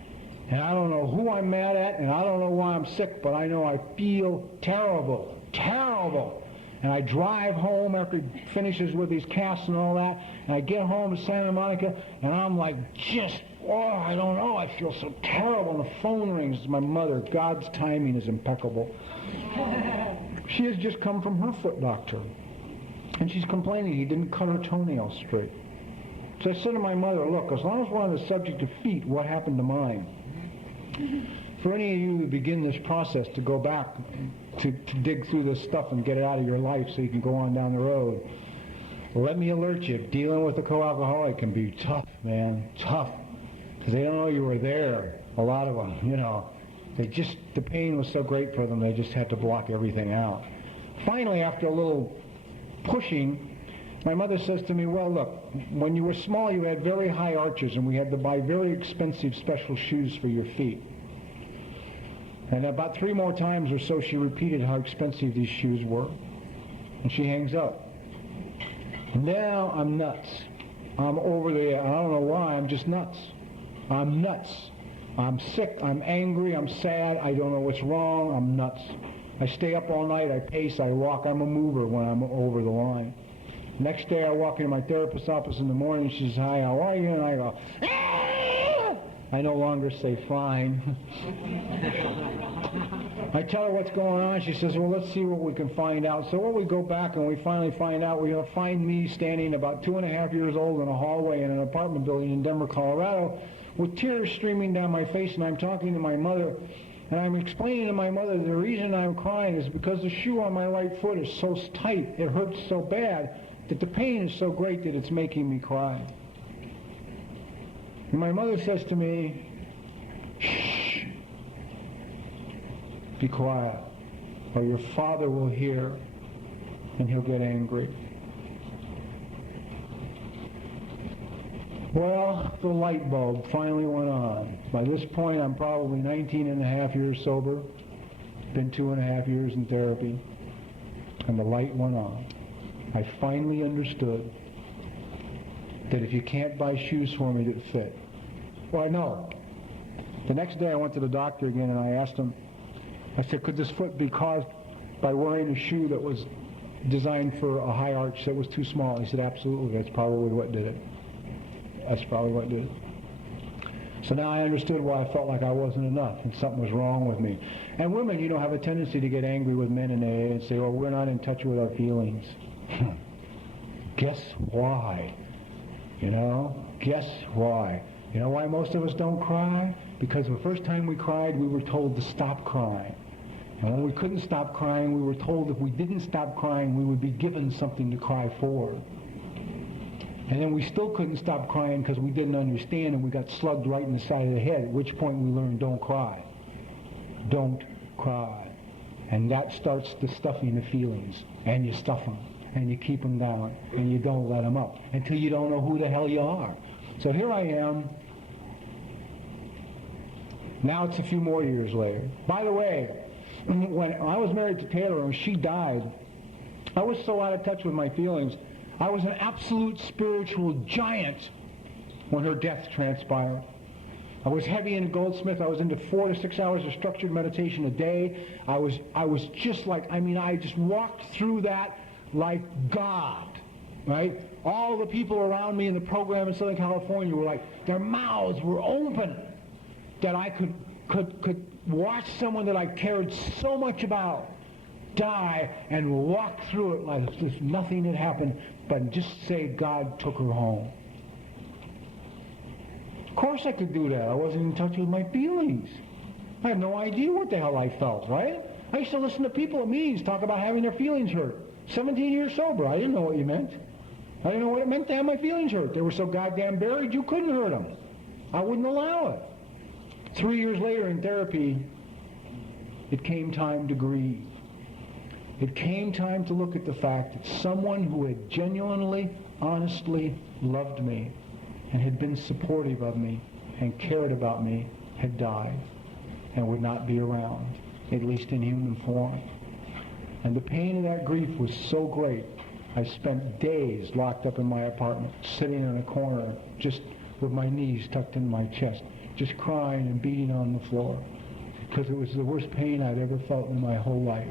And I don't know who I'm mad at, and I don't know why I'm sick, but I know I feel terrible, terrible. And I drive home after he finishes with these casts and all that, and I get home to Santa Monica, and I'm like I don't know, I feel so terrible. And the phone rings. It's my mother. God's timing is impeccable. She has just come from her foot doctor, and she's complaining he didn't cut her toenails straight. So I said to my mother, "Look, as long as we're on the subject of feet, what happened to mine? For any of you who begin this process to go back to dig through this stuff and get it out of your life so you can go on down the road, let me alert you, dealing with a co-alcoholic can be tough, man, tough. Because they don't know you were there, a lot of them, you know. The pain was so great for them, they just had to block everything out." Finally, after a little pushing, my mother says to me, "Well, look, when you were small, you had very high arches, and we had to buy very expensive special shoes for your feet." And about 3 more times or so, she repeated how expensive these shoes were. And she hangs up. Now I'm nuts. I'm over the, I don't know why, I'm just nuts. I'm nuts. I'm sick, I'm angry, I'm sad, I don't know what's wrong, I'm nuts. I stay up all night, I pace, I walk, I'm a mover when I'm over the line. Next day I walk into my therapist's office in the morning, she says, "Hi, how are you?" And I go, "Ah!" I no longer say fine. I tell her what's going on. She says, "Well, let's see what we can find out." So we go back and we finally find out. We're going to find me standing about 2.5 years old in a hallway in an apartment building in Denver, Colorado, with tears streaming down my face, and I'm talking to my mother, and I'm explaining to my mother the reason I'm crying is because the shoe on my right foot is so tight, it hurts so bad, that the pain is so great that it's making me cry. And my mother says to me, "Shh, be quiet, or your father will hear, and he'll get angry." Well, the light bulb finally went on. By this point, I'm probably 19 and a half years sober, been 2.5 years in therapy, and the light went on. I finally understood that if you can't buy shoes for me that fit, well, I know. The next day I went to the doctor again and I asked him, I said, "Could this foot be caused by wearing a shoe that was designed for a high arch that was too small?" He said, "Absolutely, that's probably what did it. That's probably what did it." So now I understood why I felt like I wasn't enough and something was wrong with me. And women, you know, have a tendency to get angry with men in AA and say, "Oh, we're not in touch with our feelings." Guess why? You know, guess why? You know why most of us don't cry? Because the first time we cried, we were told to stop crying. And when we couldn't stop crying, we were told if we didn't stop crying, we would be given something to cry for. And then we still couldn't stop crying because we didn't understand, and we got slugged right in the side of the head, at which point we learned, don't cry. Don't cry. And that starts the stuffing of feelings. And you stuff them, and you keep them down, and you don't let them up until you don't know who the hell you are. So here I am. Now it's a few more years later. By the way, when I was married to Taylor and she died, I was so out of touch with my feelings. I was an absolute spiritual giant when her death transpired. I was heavy in Goldsmith. I was into 4 to 6 hours of structured meditation a day. I was just like, I just walked through that like God, right? All the people around me in the program in Southern California were like, their mouths were open, that I could watch someone that I cared so much about die and walk through it like if nothing had happened, but just say God took her home. Of course I could do that. I wasn't in touch with my feelings. I had no idea what the hell I felt, right? I used to listen to people at meetings talk about having their feelings hurt. 17 years sober, I didn't know what you meant. I didn't know what it meant to have my feelings hurt. They were so goddamn buried, you couldn't hurt them. I wouldn't allow it. 3 years later in therapy, it came time to grieve. It came time to look at the fact that someone who had genuinely, honestly loved me and had been supportive of me and cared about me had died and would not be around, at least in human form. And the pain of that grief was so great, I spent days locked up in my apartment, sitting in a corner, just with my knees tucked in my chest, just crying and beating on the floor, because it was the worst pain I'd ever felt in my whole life.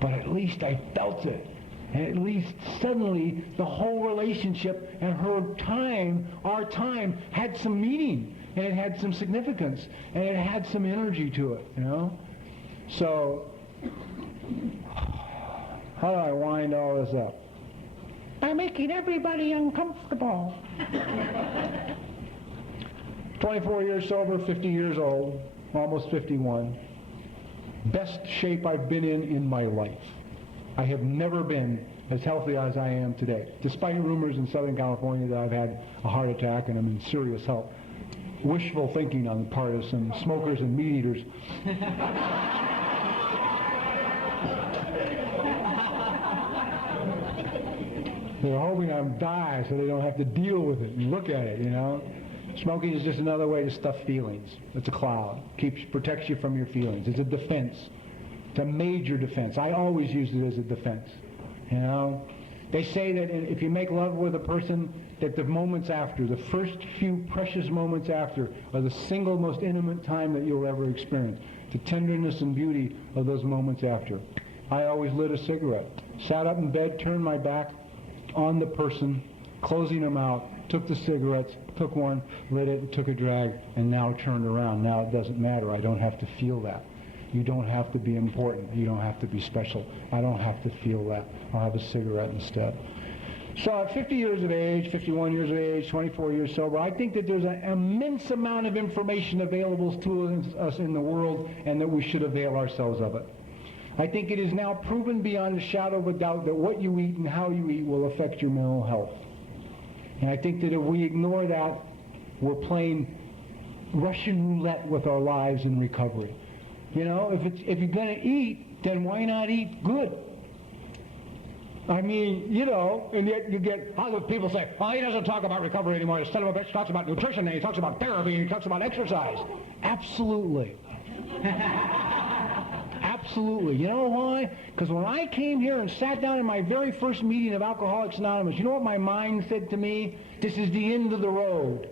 But at least I felt it. And at least suddenly the whole relationship and her time, our time, had some meaning, and it had some significance, and it had some energy to it, you know? So, how do I wind all this up? By making everybody uncomfortable. 24 years sober, 50 years old, almost 51. Best shape I've been in my life. I have never been as healthy as I am today, despite rumors in Southern California that I've had a heart attack and I'm in serious health. Wishful thinking on the part of some smokers and meat eaters. They're hoping I'm die so they don't have to deal with it and look at it, you know. Smoking is just another way to stuff feelings. It's a cloud. Protects you from your feelings. It's a defense. It's a major defense. I always use it as a defense. You know, they say that if you make love with a person, that the moments after, the first few precious moments after, are the single most intimate time that you'll ever experience. The tenderness and beauty of those moments after. I always lit a cigarette. Sat up in bed, turned my back on the person, closing them out, took the cigarettes, took one, lit it, took a drag, and now turned around. Now it doesn't matter. I don't have to feel that. You don't have to be important. You don't have to be special. I don't have to feel that. I'll have a cigarette instead. So at 50 years of age, 51 years of age, 24 years sober, I think that there's an immense amount of information available to us in the world, and that we should avail ourselves of it. I think it is now proven beyond a shadow of a doubt that what you eat and how you eat will affect your mental health. And I think that if we ignore that, we're playing Russian roulette with our lives in recovery. You know, if you're going to eat, then why not eat good? I mean, you know, and yet you get other people say, well, he doesn't talk about recovery anymore. He son of a bitch talks about nutrition, and he talks about therapy, and he talks about exercise. Absolutely. Absolutely. You know why? Because when I came here and sat down in my very first meeting of Alcoholics Anonymous, you know what my mind said to me? This is the end of the road.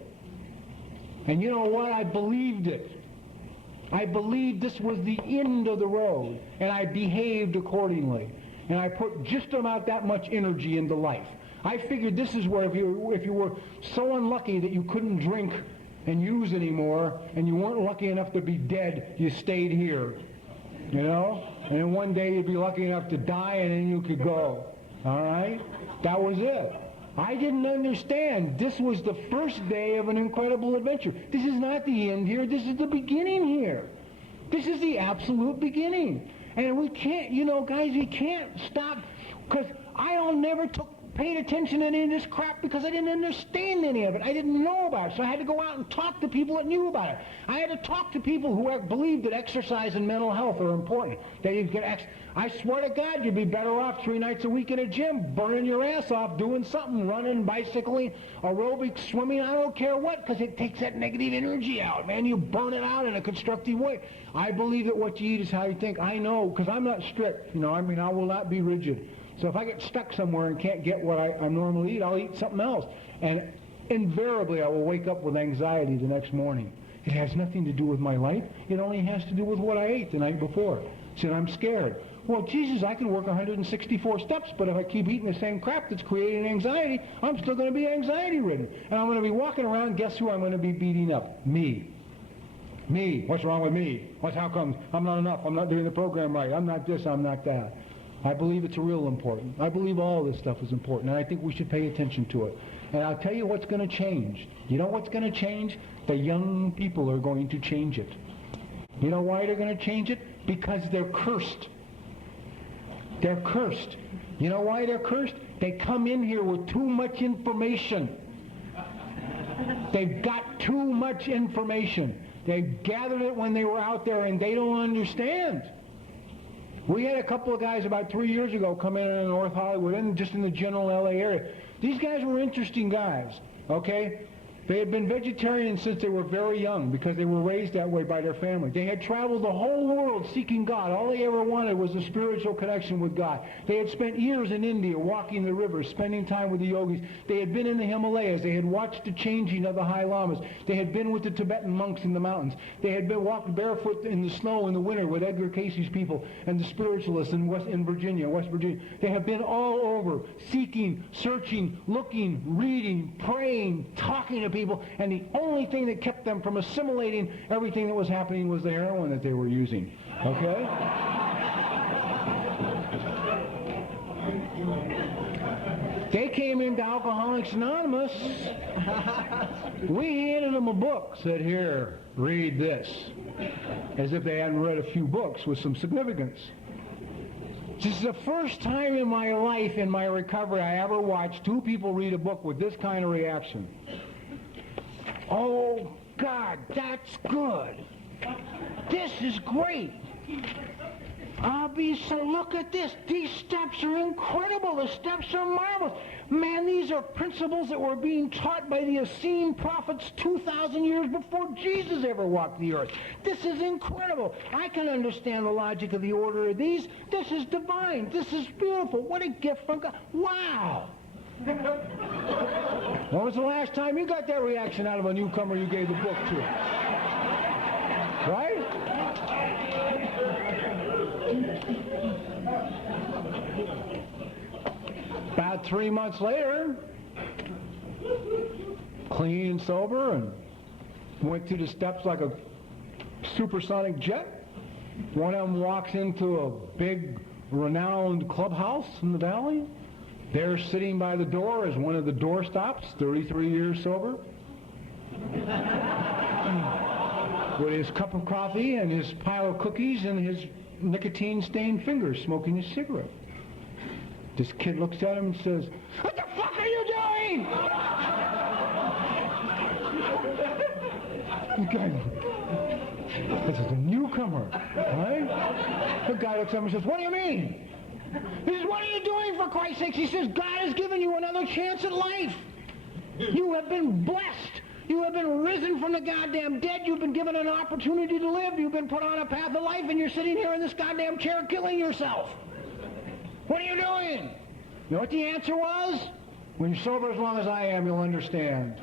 And you know what? I believed it. I believed this was the end of the road, and I behaved accordingly. And I put just about that much energy into life. I figured this is where if you were so unlucky that you couldn't drink and use anymore, and you weren't lucky enough to be dead, you stayed here. You know? And then one day you'd be lucky enough to die, and then you could go. All right? That was it. I didn't understand. This was the first day of an incredible adventure. This is not the end here. This is the beginning here. This is the absolute beginning. And we can't, you know, guys, we can't stop, because I never paid attention to any of this crap because I didn't understand any of it. I didn't know about it, so I had to go out and talk to people that knew about it. I had to talk to people who believed that exercise and mental health are important. That you could I swear to God, you'd be better off 3 nights a week in a gym, burning your ass off, doing something, running, bicycling, aerobics, swimming, I don't care what, because it takes that negative energy out, man. You burn it out in a constructive way. I believe that what you eat is how you think. I know, because I'm not strict, you know, I mean, I will not be rigid. So if I get stuck somewhere and can't get what I normally eat, I'll eat something else. And invariably, I will wake up with anxiety the next morning. It has nothing to do with my life. It only has to do with what I ate the night before. So I'm scared. Well, Jesus, I can work 164 steps, but if I keep eating the same crap that's creating anxiety, I'm still going to be anxiety-ridden. And I'm going to be walking around, guess who I'm going to be beating up? Me. Me. What's wrong with me? How come I'm not enough? I'm not doing the program right. I'm not this, I'm not that. I believe it's real important. I believe all this stuff is important, and I think we should pay attention to it. And I'll tell you what's going to change. You know what's going to change? The young people are going to change it. You know why they're going to change it? Because they're cursed. They're cursed. You know why they're cursed? They come in here with too much information. They've got too much information. They gathered it when they were out there, and they don't understand. We had a couple of guys about 3 years ago come in North Hollywood and just in the general LA area. These guys were interesting guys, okay? They had been vegetarians since they were very young because they were raised that way by their family. They had traveled the whole world seeking God. All they ever wanted was a spiritual connection with God. They had spent years in India walking the rivers, spending time with the yogis. They had been in the Himalayas. They had watched the changing of the high lamas. They had been with the Tibetan monks in the mountains. They had been walked barefoot in the snow in the winter with Edgar Casey's people and the spiritualists in West Virginia. They have been all over, seeking, searching, looking, reading, praying, talking to people, and the only thing that kept them from assimilating everything that was happening was the heroin that they were using. Okay? They came into Alcoholics Anonymous. We handed them a book, said, "Here, read this," as if they hadn't read a few books with some significance. This is the first time in my life, in my recovery, I ever watched two people read a book with this kind of reaction. "Oh, God, that's good. This is great. Look at this. These steps are incredible. The steps are marvelous. Man, these are principles that were being taught by the Essene prophets 2,000 years before Jesus ever walked the earth. This is incredible. I can understand the logic of the order of these. This is divine. This is beautiful. What a gift from God. Wow." When was the last time you got that reaction out of a newcomer you gave the book to? Right? About 3 months later, clean and sober, and went through the steps like a supersonic jet. One of them walks into a big, renowned clubhouse in the valley. There, sitting by the door, is one of the doorstops, 33 years sober, with his cup of coffee and his pile of cookies and his nicotine-stained fingers, smoking his cigarette. This kid looks at him and says, "What the fuck are you doing?" This is a newcomer, right? The guy looks at him and says, "What do you mean?" He says, "What are you doing, for Christ's sake?" He says, "God has given you another chance at life. You have been blessed. You have been risen from the goddamn dead. You've been given an opportunity to live. You've been put on a path of life, and you're sitting here in this goddamn chair killing yourself. What are you doing?" You know what the answer was? "When you're sober as long as I am, you'll understand."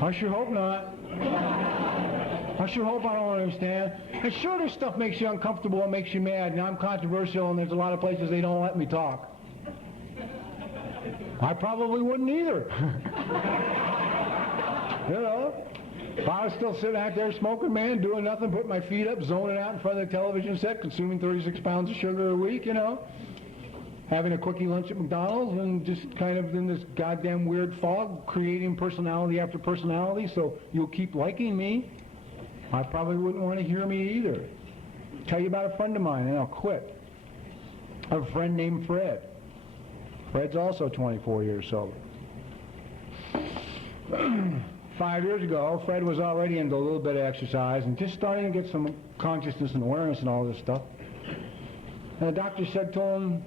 I sure hope not. I sure hope I don't understand. And sure, this stuff makes you uncomfortable and makes you mad, and I'm controversial, and there's a lot of places they don't let me talk. I probably wouldn't either. You know, if I was still sitting out there smoking, man, doing nothing, putting my feet up, zoning out in front of the television set, consuming 36 pounds of sugar a week, you know, having a quickie lunch at McDonald's, and just kind of in this goddamn weird fog, creating personality after personality so you'll keep liking me, I probably wouldn't want to hear me either. Tell you about a friend of mine, and I'll quit. I have a friend named Fred. Fred's also 24 years sober. 5 years ago, Fred was already into a little bit of exercise and just starting to get some consciousness and awareness and all this stuff. And the doctor said to him,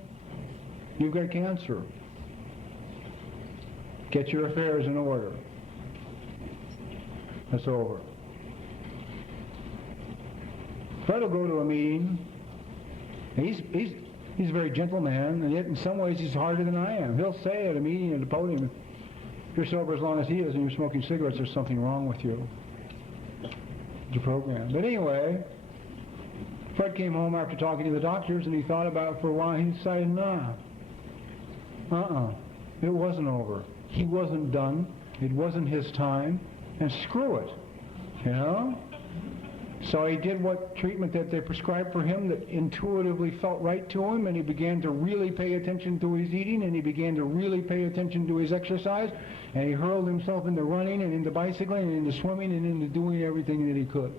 "You've got cancer. Get your affairs in order." That's over. Fred will go to a meeting. He's a very gentle man, and yet in some ways he's harder than I am. He'll say at a meeting at a podium, "If you're sober as long as he is and you're smoking cigarettes, there's something wrong with you." It's a program. But anyway, Fred came home after talking to the doctors, and he thought about it for a while, and he decided, it wasn't over. He wasn't done. It wasn't his time, and screw it, you know? So he did what treatment that they prescribed for him that intuitively felt right to him, and he began to really pay attention to his eating, and he began to really pay attention to his exercise, and he hurled himself into running and into bicycling and into swimming and into doing everything that he could.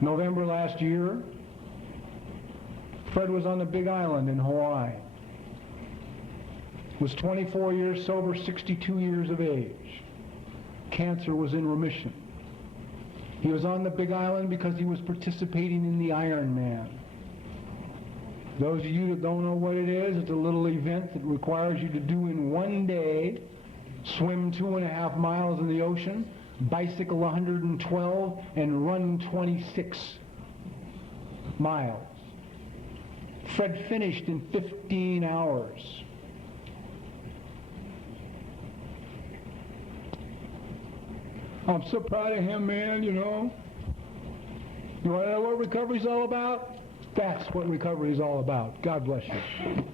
November last year, Fred was on the Big Island in Hawaii. Was 24 years sober, 62 years of age. Cancer was in remission. He was on the Big Island because he was participating in the Ironman. Those of you that don't know what it is, it's a little event that requires you to do in one day, swim 2.5 miles in the ocean, bicycle 112, and run 26 miles. Fred finished in 15 hours. I'm so proud of him, man, you know. You want to know what recovery's all about? That's what recovery is all about. God bless you.